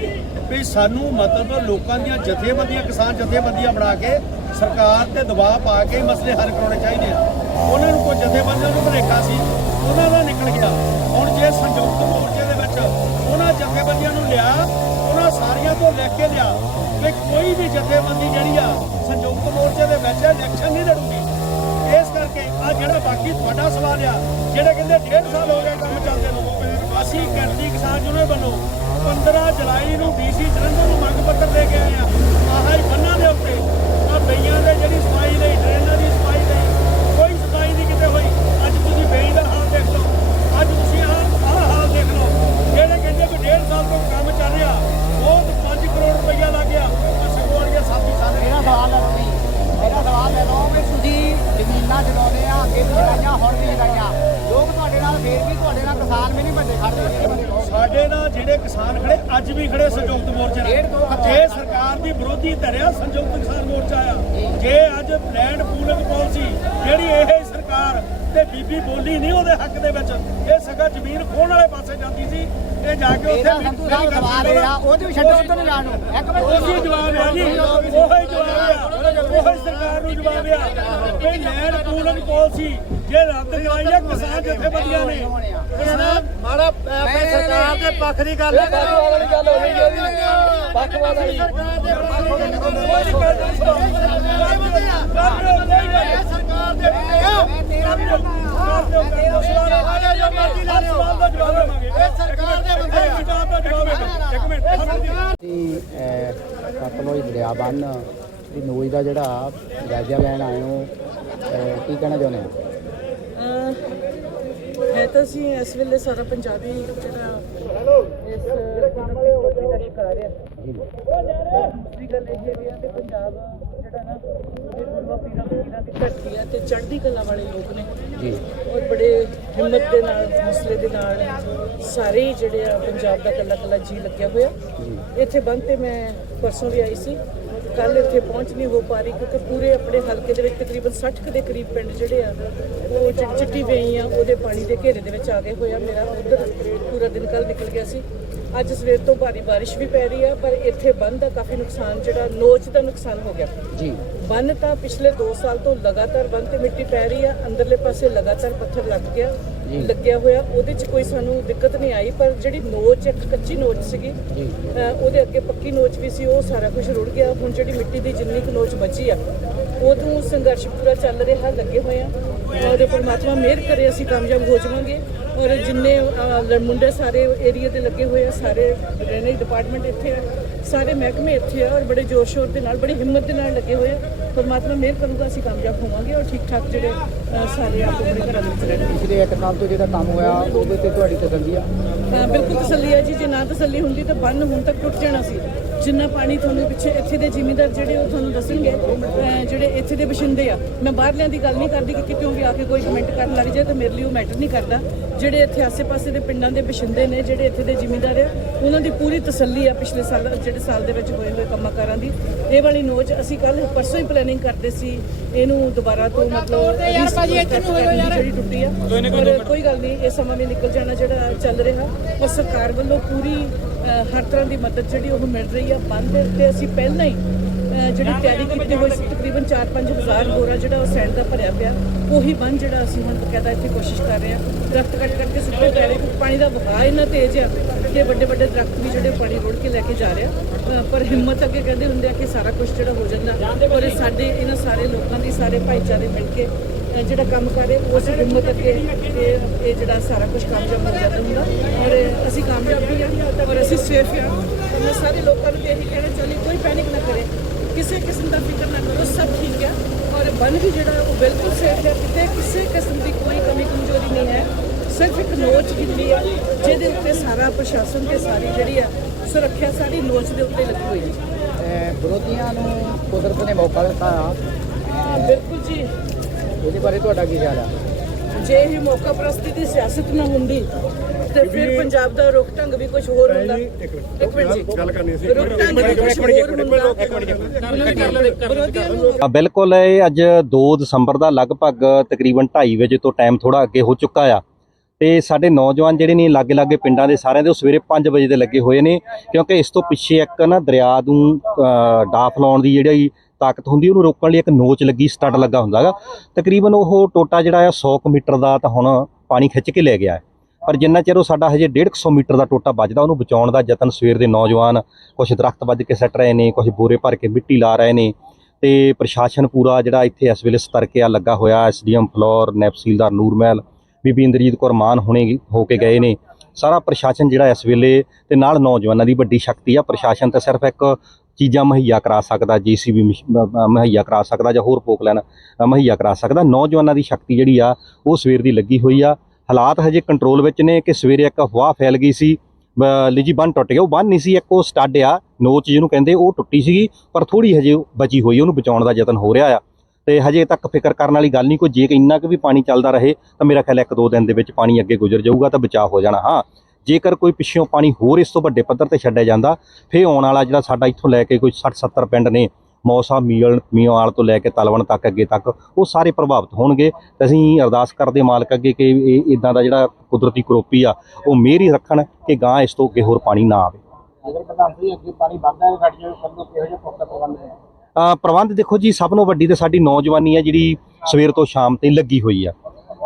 ਵੀ ਸਾਨੂੰ ਮਤਲਬ ਲੋਕਾਂ ਦੀਆਂ ਜਥੇਬੰਦੀਆਂ ਕਿਸਾਨ ਜਥੇਬੰਦੀਆਂ ਬਣਾ ਕੇ ਸਰਕਾਰ ਤੇ ਦਬਾਅ ਪਾ ਕੇ ਹੀ ਮਸਲੇ ਹੱਲ ਕਰਾਉਣੇ ਚਾਹੀਦੇ ਆ। ਉਹਨਾਂ ਨੂੰ ਕੋਈ ਜਥੇਬੰਦੀਆਂ ਨੂੰ ਭੁਲੇਖਾ ਸੀ, ਉਹਨਾਂ ਦਾ ਨਿਕਲ ਗਿਆ। ਹੁਣ ਜੇ ਸੰਯੁਕਤ ਮੋਰਚੇ ਦੇ ਵਿੱਚ ਉਹਨਾਂ ਜਥੇਬੰਦੀਆਂ ਨੂੰ ਲਿਆ, ਉਹਨਾਂ ਸਾਰੀਆਂ ਤੋਂ ਲੈ ਕੇ ਲਿਆ ਵੀ ਕੋਈ ਵੀ ਜਥੇਬੰਦੀ ਜਿਹੜੀ ਆ ਸੰਯੁਕਤ ਮੋਰਚੇ ਦੇ ਵਿੱਚ ਇਲੈਕਸ਼ਨ ਨਹੀਂ ਲੜੂਗੀ। ਇਸ ਕਰਕੇ ਆ ਜਿਹੜਾ ਬਾਕੀ ਤੁਹਾਡਾ ਸਵਾਲ ਆ, ਜਿਹੜੇ ਕਹਿੰਦੇ ਡੇਢ ਸਾਲ ਹੋ ਗਏ ਕੰਮ ਚੱਲਦੇ ਨੂੰ, ਅਸੀਂ ਕਿਰਤੀ ਕਿਸਾਨ ਯੂਨੀਅਨ ਵੱਲੋਂ 15 ਜੁਲਾਈ ਨੂੰ ਡੀਸੀ ਜਲੰਧਰ ਨੂੰ ਮੰਗ ਪੱਤਰ ਦੇ ਕੇ ਆਏ ਆ ਆਹ ਹੀ ਬੰਨਾਂ ਦੇ ਉੱਤੇ ਆ ਬਈਆਂ ਦੇ ਜਿਹੜੀ ਸਫ਼ਾਈ ਲਈ, ਡਰੇਨਾਂ ਦੀ ਸਫ਼ਾਈ ਲਈ ਕੋਈ ਸਫ਼ਾਈ ਨਹੀਂ ਕਿਤੇ ਹੋਈ ਅੱਜ ਤੁਸੀਂ ਬਈ ਦਾ ਹਾਲ ਦੇਖ ਲਓ। ਅੱਜ ਤੁਸੀਂ ਆਹ ਆਹ ਹਾਲ ਦੇਖ ਲਓ। ਜਿਹੜੇ ਕਹਿੰਦੇ ਕਿ ਡੇਢ ਸਾਲ ਤੋਂ ਕੰਮ ਚੱਲ ਰਿਹਾ ਉਹ 5 ਕਰੋੜ ਰੁਪਈਆ ਲੱਗ ਗਿਆ। ਆ ਸਗੋਲੀਆ ਸਾਥੀ ਸਾਰੇ ਮੇਰਾ ਸਵਾਲ ਲੈ ਲਓ ਜੀ ਮੇਰਾ ਸਵਾਲ ਲੈ ਲਓ ਵੀ ਤੁਸੀਂ ਜ਼ਮੀਨਾਂ ਚਲਾਉਂਦੇ ਆ ਅੱਗੇ ਵੀ ਚਲਾਈਆਂ ਹੁਣ ਵੀ ਚਲਾਈਆਂ ਲੋਕ ਤੁਹਾਡੇ ਨਾਲ ਫੇਰ ਵੀ ਤੁਹਾਡੇ ਨਾਲ ਕਿਸਾਨ ਵੀ ਨਹੀਂ ਬੰਦੇ ਖੜਦੇ। ਸਾਡੇ ਨਾਲ ਜਿਹੜੇ ਕਿਸਾਨ ਖੜੇ ਅੱਜ ਵੀ ਖੜੇ ਸੰਯੁਕਤ ਮੋਰਚੇ ਨਾਲ। ਜੇ ਸਰਕਾਰ ਦੀ ਵਿਰੋਧੀ ਧਰਿਆ ਸੰਯੁਕਤ ਕਿਸਾਨ ਮੋਰਚਾ ਆ। ਜੇ ਅੱਜ ਲੈਂਡ ਪੂਲਿੰਗ ਪਾਲਿਸੀ ਜਿਹੜੀ ਇਹ ਸਰਕਾਰ ਬੀਬੀ ਬੋਲੀ ਨਹੀਂ ਉਹਦੇ ਹੱਕ ਦੇ ਵਿੱਚ। ਇਹ ਸਗਾ ਜ਼ਮੀਨ ਖੋਣ ਵਾਲੇ ਪਾਸੇ ਜਾਂਦੀ ਸੀ। ਇਹ ਜਾ ਕੇ ਉੱਥੇ ਸੰਤੂ ਸਾਹਿਬ ਸਵਾਲ ਇਹ ਆ ਉਹ ਵੀ ਛੱਡੋ ਉਧਰ ਨੂੰ ਜਾਣ ਨੂੰ ਇੱਕ ਮਿੰਟ। ਉਹੀ ਜਵਾਬ ਆ ਜੀ। ਉਹੀ ਜਵਾਬ ਆ। ਉਹੀ ਸਰਕਾਰ ਨੂੰ ਜਵਾਬ ਆ। ਵੀ ਲੈਂਡ ਪੂਲਿੰਗ ਪਾਲਿਸੀ। ਜੇ ਰੱਦ ਕਰਾਈ ਆ ਕਿਸਾਨ ਜਥੇਬੰਦੀਆਂ ਨੇ। ਕਿਸਾਨ ਮਾੜਾ ਆਪਣੇ ਸਰਕਾਰ ਦੇ ਪੱਖ ਦੀ ਗੱਲ ਪੱਖਵਾਦ ਵਾਲੀ ਗੱਲ ਹੋ ਰਹੀ ਹੈ ਜੀ ਪੱਖਵਾਦ ਵਾਲੀ ਸਰਕਾਰ ਦੇ ਮੈਂ ਤੇਰਾ ਵੀ ਸਰਕਾਰ ਦੇ ਬੰਦੇ ਇੱਕ ਮਿੰਟ ਅਸੀਂ ਦਰਿਆ ਬੰਨ ਦੀ ਨੋਈ ਦਾ ਜਿਹੜਾ ਜਾਇਜ਼ਾ ਲੈਣ ਆਏ ਹੋ ਕੀ ਕਹਿਣਾ ਚਾਹੁੰਦੇ ਆ ਹੈ ਤਾਂ ਸੀ ਇਸ ਵੇਲੇ ਸਾਰਾ ਪੰਜਾਬੀ ਜਿਹੜਾ ਇਸ ਵਿਪੱਤੀ ਦਾ ਸ਼ਿਕਾਰ ਹੈ ਦੂਸਰੀ ਗੱਲ ਇਹ ਹੈ ਕਿ ਪੰਜਾਬ ਜਿਹੜਾ ਨਾ ਇਹ ਗੁਰੂਆਂ ਪੀਰਾਂ ਫਕੀਰਾਂ ਦੀ ਧਰਤੀ ਹੈ ਤੇ ਚੜ੍ਹਦੀ ਕਲਾ ਵਾਲੇ ਲੋਕ ਨੇ। ਜੀ। ਔਰ ਬੜੇ ਹਿੰਮਤ ਦੇ ਨਾਲ ਹੌਸਲੇ ਦੇ ਨਾਲ ਸਾਰੇ ਜਿਹੜੇ ਆ ਪੰਜਾਬ ਦਾ ਕੱਲਾ ਕੱਲਾ ਜੀ ਲੱਗਿਆ ਹੋਇਆ। ਇੱਥੇ ਬੰਦ ਤੇ ਮੈਂ ਪਰਸੋਂ ਵੀ ਆਈ ਸੀ। ਕੱਲ ਇੱਥੇ ਪਹੁੰਚ ਨਹੀਂ ਹੋ ਪਾ ਰਹੀ ਕਿਉਂਕਿ ਪੂਰੇ ਆਪਣੇ ਹਲਕੇ ਦੇ ਵਿੱਚ ਤਕਰੀਬਨ 60 ਕੁ ਦੇ ਕਰੀਬ ਪਿੰਡ ਜਿਹੜੇ ਆ ਉਹ ਚਿੱਟੀ ਵੇਈ ਆ ਉਹਦੇ ਪਾਣੀ ਦੇ ਘੇਰੇ ਦੇ ਵਿੱਚ ਆ ਗਏ ਹੋਇਆ ਮੇਰਾ ਉਧਰ ਪੂਰਾ ਦਿਨ ਕੱਲ ਨਿਕਲ ਗਿਆ ਸੀ। ਅੱਜ ਸਵੇਰ ਤੋਂ ਭਾਰੀ ਬਾਰਿਸ਼ ਵੀ ਪੈ ਰਹੀ ਆ ਪਰ ਇੱਥੇ ਬੰਦ ਦਾ ਕਾਫੀ ਨੁਕਸਾਨ ਜਿਹੜਾ ਨੋਚ ਦਾ ਨੁਕਸਾਨ ਹੋ ਗਿਆ। ਜੀ। ਬੰਨ ਤਾਂ ਪਿਛਲੇ 2 ਸਾਲ ਤੋਂ ਲਗਾਤਾਰ ਬੰਨ ਤੇ ਮਿੱਟੀ ਪੈ ਰਹੀ ਆ ਅੰਦਰਲੇ ਪਾਸੇ ਲਗਾਤਾਰ ਪੱਥਰ ਲੱਗ ਗਿਆ ਲੱਗਿਆ ਹੋਇਆ ਉਹਦੇ 'ਚ ਕੋਈ ਸਾਨੂੰ ਦਿੱਕਤ ਨਹੀਂ ਆਈ ਪਰ ਜਿਹੜੀ ਨੋਚ ਇੱਕ ਕੱਚੀ ਨੋਚ ਸੀਗੀ ਉਹਦੇ ਅੱਗੇ ਪੱਕੀ ਨੋਚ ਵੀ ਸੀ ਉਹ ਸਾਰਾ ਕੁਝ ਰੁੜ ਗਿਆ ਹੁਣ ਜਿਹੜੀ ਮਿੱਟੀ ਦੀ ਜਿੰਨੀ ਕੁ ਨੋਚ ਬਚੀ ਆ ਉਦੋਂ ਸੰਘਰਸ਼ ਪੂਰਾ ਚੱਲ ਰਿਹਾ ਲੱਗੇ ਹੋਏ ਆ ਔਰ ਪਰਮਾਤਮਾ ਮਿਹਰ ਕਰੇ ਅਸੀਂ ਕਾਮਯਾਬ ਹੋ ਜਾਵਾਂਗੇ। ਔਰ ਜਿੰਨੇ ਮੁੰਡੇ ਸਾਰੇ ਏਰੀਆ ਦੇ ਲੱਗੇ ਹੋਏ ਆ ਸਾਰੇ ਡਰੇਨੇਜ ਡਿਪਾਰਟਮੈਂਟ ਇੱਥੇ ਆ ਸਾਰੇ ਮਹਿਕਮੇ ਇੱਥੇ ਆ ਔਰ ਬੜੇ ਜੋਸ਼ ਸ਼ੋਰ ਦੇ ਨਾਲ ਬੜੀ ਹਿੰਮਤ ਦੇ ਨਾਲ ਲੱਗੇ ਹੋਏ ਆ। ਪਰਮਾਤਮਾ ਮਿਹਰ ਕਰੂਗਾ ਅਸੀਂ ਕਾਮਯਾਬ ਹੋਵਾਂਗੇ ਔਰ ਠੀਕ ਠਾਕ ਜਿਹੜੇ ਸਾਰੇ ਆਪਣੇ ਘਰਾਂ ਵਿੱਚ ਰਹਿਣਗੇ ਪਿਛਲੇ ਇੱਕ ਸਾਲ ਤੋਂ ਜਿਹੜਾ ਕੰਮ ਹੋਇਆ ਉਹਦੇ ਤੇ ਤੁਹਾਡੀ ਤਸੱਲੀ ਆ? ਹਾਂ ਬਿਲਕੁਲ ਤਸੱਲੀ ਹੈ ਜੀ ਜੇ ਨਾ ਤਸੱਲੀ ਹੁੰਦੀ ਤਾਂ ਬੰਨ ਹੁਣ ਤੱਕ ਟੁੱਟ ਜਾਣਾ ਸੀ। ਜਿੰਨਾ ਪਾਣੀ ਤੁਹਾਨੂੰ ਪਿੱਛੇ ਇੱਥੇ ਦੇ ਜ਼ਿਮੀਂਦਾਰ ਜਿਹੜੇ ਉਹ ਤੁਹਾਨੂੰ ਦੱਸਣਗੇ ਜਿਹੜੇ ਇੱਥੇ ਦੇ ਵਸਿੰਦੇ ਆ। ਮੈਂ ਬਾਹਰਲਿਆਂ ਦੀ ਗੱਲ ਨਹੀਂ ਕਰਦੀ ਕਿ ਕਿਤੇ ਵੀ ਆ ਕੇ ਕੋਈ ਕਮੈਂਟ ਕਰਨ ਲੱਗ ਜਾਏ ਤਾਂ ਮੇਰੇ ਲਈ ਉਹ ਮੈਟਰ ਨਹੀਂ ਕਰਦਾ। ਜਿਹੜੇ ਇੱਥੇ ਆਸੇ-ਪਾਸੇ ਦੇ ਪਿੰਡਾਂ ਦੇ ਵਸਿੰਦੇ ਨੇ ਜਿਹੜੇ ਇੱਥੇ ਦੇ ਜ਼ਿਮੀਂਦਾਰ ਆ ਉਹਨਾਂ ਦੀ ਪੂਰੀ ਤਸੱਲੀ ਆ ਪਿਛਲੇ ਸਾਲ ਜਿਹੜੇ ਸਾਲ ਦੇ ਵਿੱਚ ਹੋਏ ਹੋਏ ਕੰਮਾਂ ਦੀ। ਇਹ ਵਾਲੀ ਨੋਚ ਅਸੀਂ ਕੱਲ ਪਰਸੋਂ ਹੀ ਪਲੈਨਿੰਗ ਕਰਦੇ ਸੀ ਇਹਨੂੰ ਦੁਬਾਰਾ ਤੋਂ ਮਤਲਬ ਜਿਹੜੀ ਟੁੱਟੀ ਆ। ਪਰ ਕੋਈ ਗੱਲ ਨਹੀਂ ਇਹ ਸਮਾਂ ਵੀ ਨਿਕਲ ਜਾਣਾ ਜਿਹੜਾ ਚੱਲ ਰਿਹਾ। ਪਰ ਸਰਕਾਰ ਵੱਲੋਂ ਪੂਰੀ ਹਰ ਤਰ੍ਹਾਂ ਦੀ ਮਦਦ ਜਿਹੜੀ ਉਹ ਮਿਲ ਰਹੀ ਆ, ਬੰਦ ਤੇ ਅਸੀਂ ਪਹਿਲਾਂ ਹੀ ਜਿਹੜੀ ਤਿਆਰੀ ਕੀਤੀ ਹੋਈ ਸੀ, ਤਕਰੀਬਨ 4-5 ਹਜ਼ਾਰ ਬੋਰਾ ਜਿਹੜਾ ਉਹ ਸੈਂਡ ਦਾ ਭਰਿਆ ਪਿਆ, ਉਹੀ ਬੰਨ ਜਿਹੜਾ ਅਸੀਂ ਹੁਣ ਬਕਾਇਦਾ ਇੱਥੇ ਕੋਸ਼ਿਸ਼ ਕਰ ਰਹੇ ਹਾਂ। ਦਰਖਤ ਕੱਟ ਕਰਕੇ ਕੇ ਸੁੱਟੇ ਪੈ ਰਹੇ ਪਾਣੀ ਦਾ ਵਹਾਅ ਇੰਨਾ ਤੇਜ਼ ਆ ਕਿ ਵੱਡੇ ਵੱਡੇ ਦਰਖਤ ਵੀ ਜਿਹੜੇ ਪਾਣੀ ਰੋੜ ਕੇ ਲੈ ਕੇ ਜਾ ਰਹੇ ਆ। ਪਰ ਹਿੰਮਤ ਅੱਗੇ ਕਹਿੰਦੇ ਹੁੰਦੇ ਆ ਕਿ ਸਾਰਾ ਕੁਝ ਜਿਹੜਾ ਹੋ ਜਾਂਦਾ ਔਰ ਇਹ ਸਾਡੇ, ਇਹਨਾਂ ਸਾਰੇ ਲੋਕਾਂ ਦੀ, ਸਾਰੇ ਭਾਈਚਾਰੇ ਮਿਲ ਕੇ ਜਿਹੜਾ ਕੰਮ ਕਰ ਰਹੇ ਉਸ ਹਿੰਮਤ ਅੱਗੇ ਇਹ ਇਹ ਜਿਹੜਾ ਸਾਰਾ ਕੁਝ ਕਾਮਯਾਬ ਹੋ ਜਾਂਦਾ ਹੁੰਦਾ। ਔਰ ਅਸੀਂ ਕਾਮਯਾਬ ਵੀ ਹਾਂ ਔਰ ਅਸੀਂ ਸੇਫ ਹਾਂ। ਮੈਂ ਸਾਰੇ ਲੋਕਾਂ ਨੂੰ ਇਹੀ ਕਹਿਣਾ ਚਾਹੁੰਦੀ ਕੋਈ ਪੈਨਿਕ ਨਾ ਕਰੇ। ਕਿਸੇ ਕਿਸਮ ਦਾ ਫਿਕਰ ਨਾ ਕਰੋ ਸਭ ਠੀਕ ਹੈ। ਔਰ ਬੰਨ ਵੀ ਜਿਹੜਾ ਉਹ ਬਿਲਕੁਲ ਸੇਫ ਹੈ ਕਿਤੇ ਕਿਸੇ ਕਿਸਮ ਦੀ ਕੋਈ ਕਮੀ ਕਮਜ਼ੋਰੀ ਨਹੀਂ ਹੈ। ਸਿਰਫ ਇੱਕ ਨੋਚ ਕੀਤੀ ਹੈ ਜਿਹਦੇ ਉੱਤੇ ਸਾਰਾ ਪ੍ਰਸ਼ਾਸਨ ਤੇ ਸਾਰੀ ਜਿਹੜੀ ਆ ਸੁਰੱਖਿਆ ਸਾਰੀ ਨੋਚ ਦੇ ਉੱਤੇ ਲੱਗੀ ਹੋਈ ਹੈ। ਵਿਰੋਧੀਆਂ ਨੂੰ ਕੁਦਰਤ ਨੇ ਮੌਕਾ ਦਿੱਤਾ। ਆ ਹਾਂ ਬਿਲਕੁਲ ਜੀ। ਇਹਦੇ ਬਾਰੇ ਤੁਹਾਡਾ ਕੀ ਖਿਆਲ ਆ? ਜੇ ਇਹ ਮੌਕਾ ਪ੍ਰਸਤੀ ਦੀ ਸਿਆਸਤ ਨਾ ਹੁੰਦੀ ਤੇ ਫਿਰ ਪੰਜਾਬ ਦਾ ਰੁਖ ਢੰਗ ਵੀ ਕੁਝ ਹੋਰ ਹੁੰਦਾ। ਇੱਕ ਮਿੰਟ ਜੀ। ਗੱਲ ਕਰਨੀ ਸੀ। ਰੁਖ ਢੰਗ ਵੀ ਕੁਝ ਹੋਰ ਹੁੰਦਾ। ਬਿਲਕੁਲ ਇਹ ਅੱਜ 2 ਦਸੰਬਰ ਦਾ ਲਗਭਗ ਤਕਰੀਬਨ 2:30 ਵਜੇ ਤੋਂ ਟਾਈਮ ਥੋੜਾ ਅੱਗੇ ਹੋ ਚੁੱਕਾ ਆ। ਤੇ ਸਾਡੇ ਨੌਜਵਾਨ ਜਿਹੜੇ ਨੇ ਲਾਗੇ-ਲਾਗੇ ਪਿੰਡਾਂ ਦੇ ਸਾਰਿਆਂ ਦੇ ਉਹ ਸਵੇਰੇ 5 ਵਜੇ ਦੇ ਲੱਗੇ ਹੋਏ ਨੇ ਕਿਉਂਕਿ ਇਸ ਤੋਂ ਪਿੱਛੇ ਇੱਕ ਨਾ ਦਰਿਆ ਨੂੰ ਡਾਫ ਲਾਉਣ ਦੀ ਜਿਹੜੀ ਤਾਕਤ ਹੁੰਦੀ, ਉਹਨੂੰ ਰੋਕਣ ਲਈ ਇੱਕ ਨੋਚ ਲੱਗੀ, ਸਟੱਡ ਲੱਗਾ ਹੁੰਦਾ ਹੈਗਾ। ਤਕਰੀਬਨ ਉਹ ਟੋਟਾ ਜਿਹੜਾ ਆ 100 ਕੁ ਮੀਟਰ ਦਾ ਤਾਂ ਹੁਣ ਪਾਣੀ ਖਿੱਚ ਕੇ ਲੈ ਗਿਆ ਹੈ। ਪਰ ਜਿੰਨਾ ਚਿਰ ਉਹ ਸਾਡਾ ਹਜੇ 150 ਮੀਟਰ ਦਾ ਟੋਟਾ ਵੱਜਦਾ, ਉਹਨੂੰ ਬਚਾਉਣ ਦਾ ਯਤਨ ਸਵੇਰ ਦੇ ਨੌਜਵਾਨ ਕੁਝ ਦਰਖਤ ਵੱਜ ਕੇ ਸੱਟ ਰਹੇ ਨੇ ਕੁਝ ਬੋਰੇ ਭਰ ਕੇ ਮਿੱਟੀ ਲਾ ਰਹੇ ਨੇ ਤੇ ਪ੍ਰਸ਼ਾਸਨ ਪੂਰਾ ਜਿਹੜਾ ਇੱਥੇ ਇਸ ਵੇਲੇ ਸਤਰਕਿਆ ਲੱਗਾ ਹੋਇਆ, ਐਸਡੀਐਮ ਫਲੋਰ ਨੈਪਸੀਲਦਾਰ ਨੂਰਮਹਿਲ ਬੀਬੀ ਇੰਦਰਜੀਤ ਕੌਰ ਮਾਨ ਹੁਣੇ ਹੋ ਕੇ ਗਏ ਨੇ। ਸਾਰਾ ਪ੍ਰਸ਼ਾਸਨ ਜਿਹੜਾ ਇਸ ਵੇਲੇ ਤੇ ਨਾਲ ਨੌਜਵਾਨਾਂ ਦੀ ਵੱਡੀ ਸ਼ਕਤੀ ਆ। ਪ੍ਰਸ਼ਾਸਨ ਤਾਂ ਸਿਰਫ ਇੱਕ ਚੀਜ਼ਾਂ ਮੁਹੱਈਆ ਕਰਾ ਸਕਦਾ, ਜੀਸੀਬੀ ਮੁਹੱਈਆ ਕਰਾ ਸਕਦਾ ਜਾਂ ਹੋਰ ਪੋਕਲੈਨ ਮੁਹੱਈਆ ਕਰਾ ਸਕਦਾ। ਨੌਜਵਾਨਾਂ ਦੀ ਸ਼ਕਤੀ ਜਿਹੜੀ ਆ, ਉਹ ਸਵੇਰ ਦੀ ਲੱਗੀ ਹੋਈ ਆ। ਹਾਲਾਤ ਹਜੇ ਕੰਟਰੋਲ ਵਿੱਚ ਨੇ ਕਿ ਸਵੇਰੇ ਇੱਕ ਅਫਵਾਹ ਫੈਲ ਗਈ ਸੀ। ਅਹ ਲਿਜੀ ਬੰਨ ਟੁੱਟ ਗਿਆ। ਉਹ ਬੰਨ ਨਹੀਂ ਸੀ, ਇੱਕ ਉਹ ਸਟੱਡ ਆ ਨੋਚ ਜਿਹਨੂੰ ਕਹਿੰਦੇ ਉਹ ਟੁੱਟੀ ਸੀਗੀ, ਪਰ ਥੋੜੀ ਹਜੇ ਬਚੀ ਹੋਈ, ਉਹਨੂੰ ਬਚਾਉਣ ਦਾ ਯਤਨ ਹੋ ਰਿਹਾ ਆ। ਤੇ ਹਜੇ ਤੱਕ ਫਿਕਰ ਕਰਨ ਵਾਲੀ ਗੱਲ ਨਹੀਂ, ਕੋਈ ਜੇ ਇੰਨਾ ਕੁ ਵੀ ਪਾਣੀ ਚੱਲਦਾ ਰਹੇ, ਤਾਂ ਮੇਰਾ ਖਿਆਲ ਇੱਕ ਦੋ ਦਿਨ ਦੇ ਵਿੱਚ ਪਾਣੀ ਅੱਗੇ ਗੁਜ਼ਰ ਜਾਊਗਾ, ਤਾਂ ਬਚਾਅ ਹੋ ਜਾਣਾ। ਹਾਂ ਜੇਕਰ ਕੋਈ ਪਿੱਛੋਂ ਪਾਣੀ ਹੋਰ ਇਸ ਤੋਂ ਵੱਡੇ ਪੱਧਰ ਤੇ ਛੱਡਿਆ ਜਾਂਦਾ ਫੇਰ ਆਉਣ ਵਾਲਾ ਜਿਹੜਾ ਸਾਡਾ ਇੱਥੋਂ ਲੈ ਕੇ ਕੋਈ 60 70 ਪਿੰਡ ਨੇ ਮੌਸਾ ਮੀਲ ਮੀਆਂਵਾਲ ਤੋਂ ਲੈ ਕੇ ਤਲਵਣ ਤੱਕ ਅੱਗੇ ਤੱਕ ਉਹ ਸਾਰੇ ਪ੍ਰਭਾਵਿਤ ਹੋਣਗੇ। ਤੇ ਅਸੀਂ ਅਰਦਾਸ ਕਰਦੇ ਮਾਲਕ ਅੱਗੇ ਕਿ ਇਹ ਇਦਾਂ ਦਾ ਜਿਹੜਾ ਕੁਦਰਤੀ ਕਰੋਪੀ ਆ ਉਹ ਮਿਹਰ ਹੀ ਰੱਖਣ ਕਿ ਗਾਂ ਇਸ ਤੋਂ ਅੱਗੇ ਹੋਰ ਪਾਣੀ ਨਾ ਆਵੇ। ਅਗਰ ਪ੍ਰਧਾਨ ਜੀ ਅੱਗੇ ਪਾਣੀ ਵੱਧਦਾ ਹੈ ਘਟ ਜਾਵੇ ਕਦੋਂ ਕਿਹੋ ਜਿਹਾ ਪੁਖਤਾ ਪ੍ਰਬੰਧ ਹੈ ਅ, ਪ੍ਰਬੰਧ ਦੇਖੋ ਜੀ ਸਭ ਤੋਂ ਵੱਡੀ ਤੇ ਸਾਡੀ ਨੌਜਵਾਨੀ ਆ ਜਿਹੜੀ ਸਵੇਰ ਤੋਂ ਸ਼ਾਮ ਤਾਈਂ ਲੱਗੀ ਹੋਈ ਆ।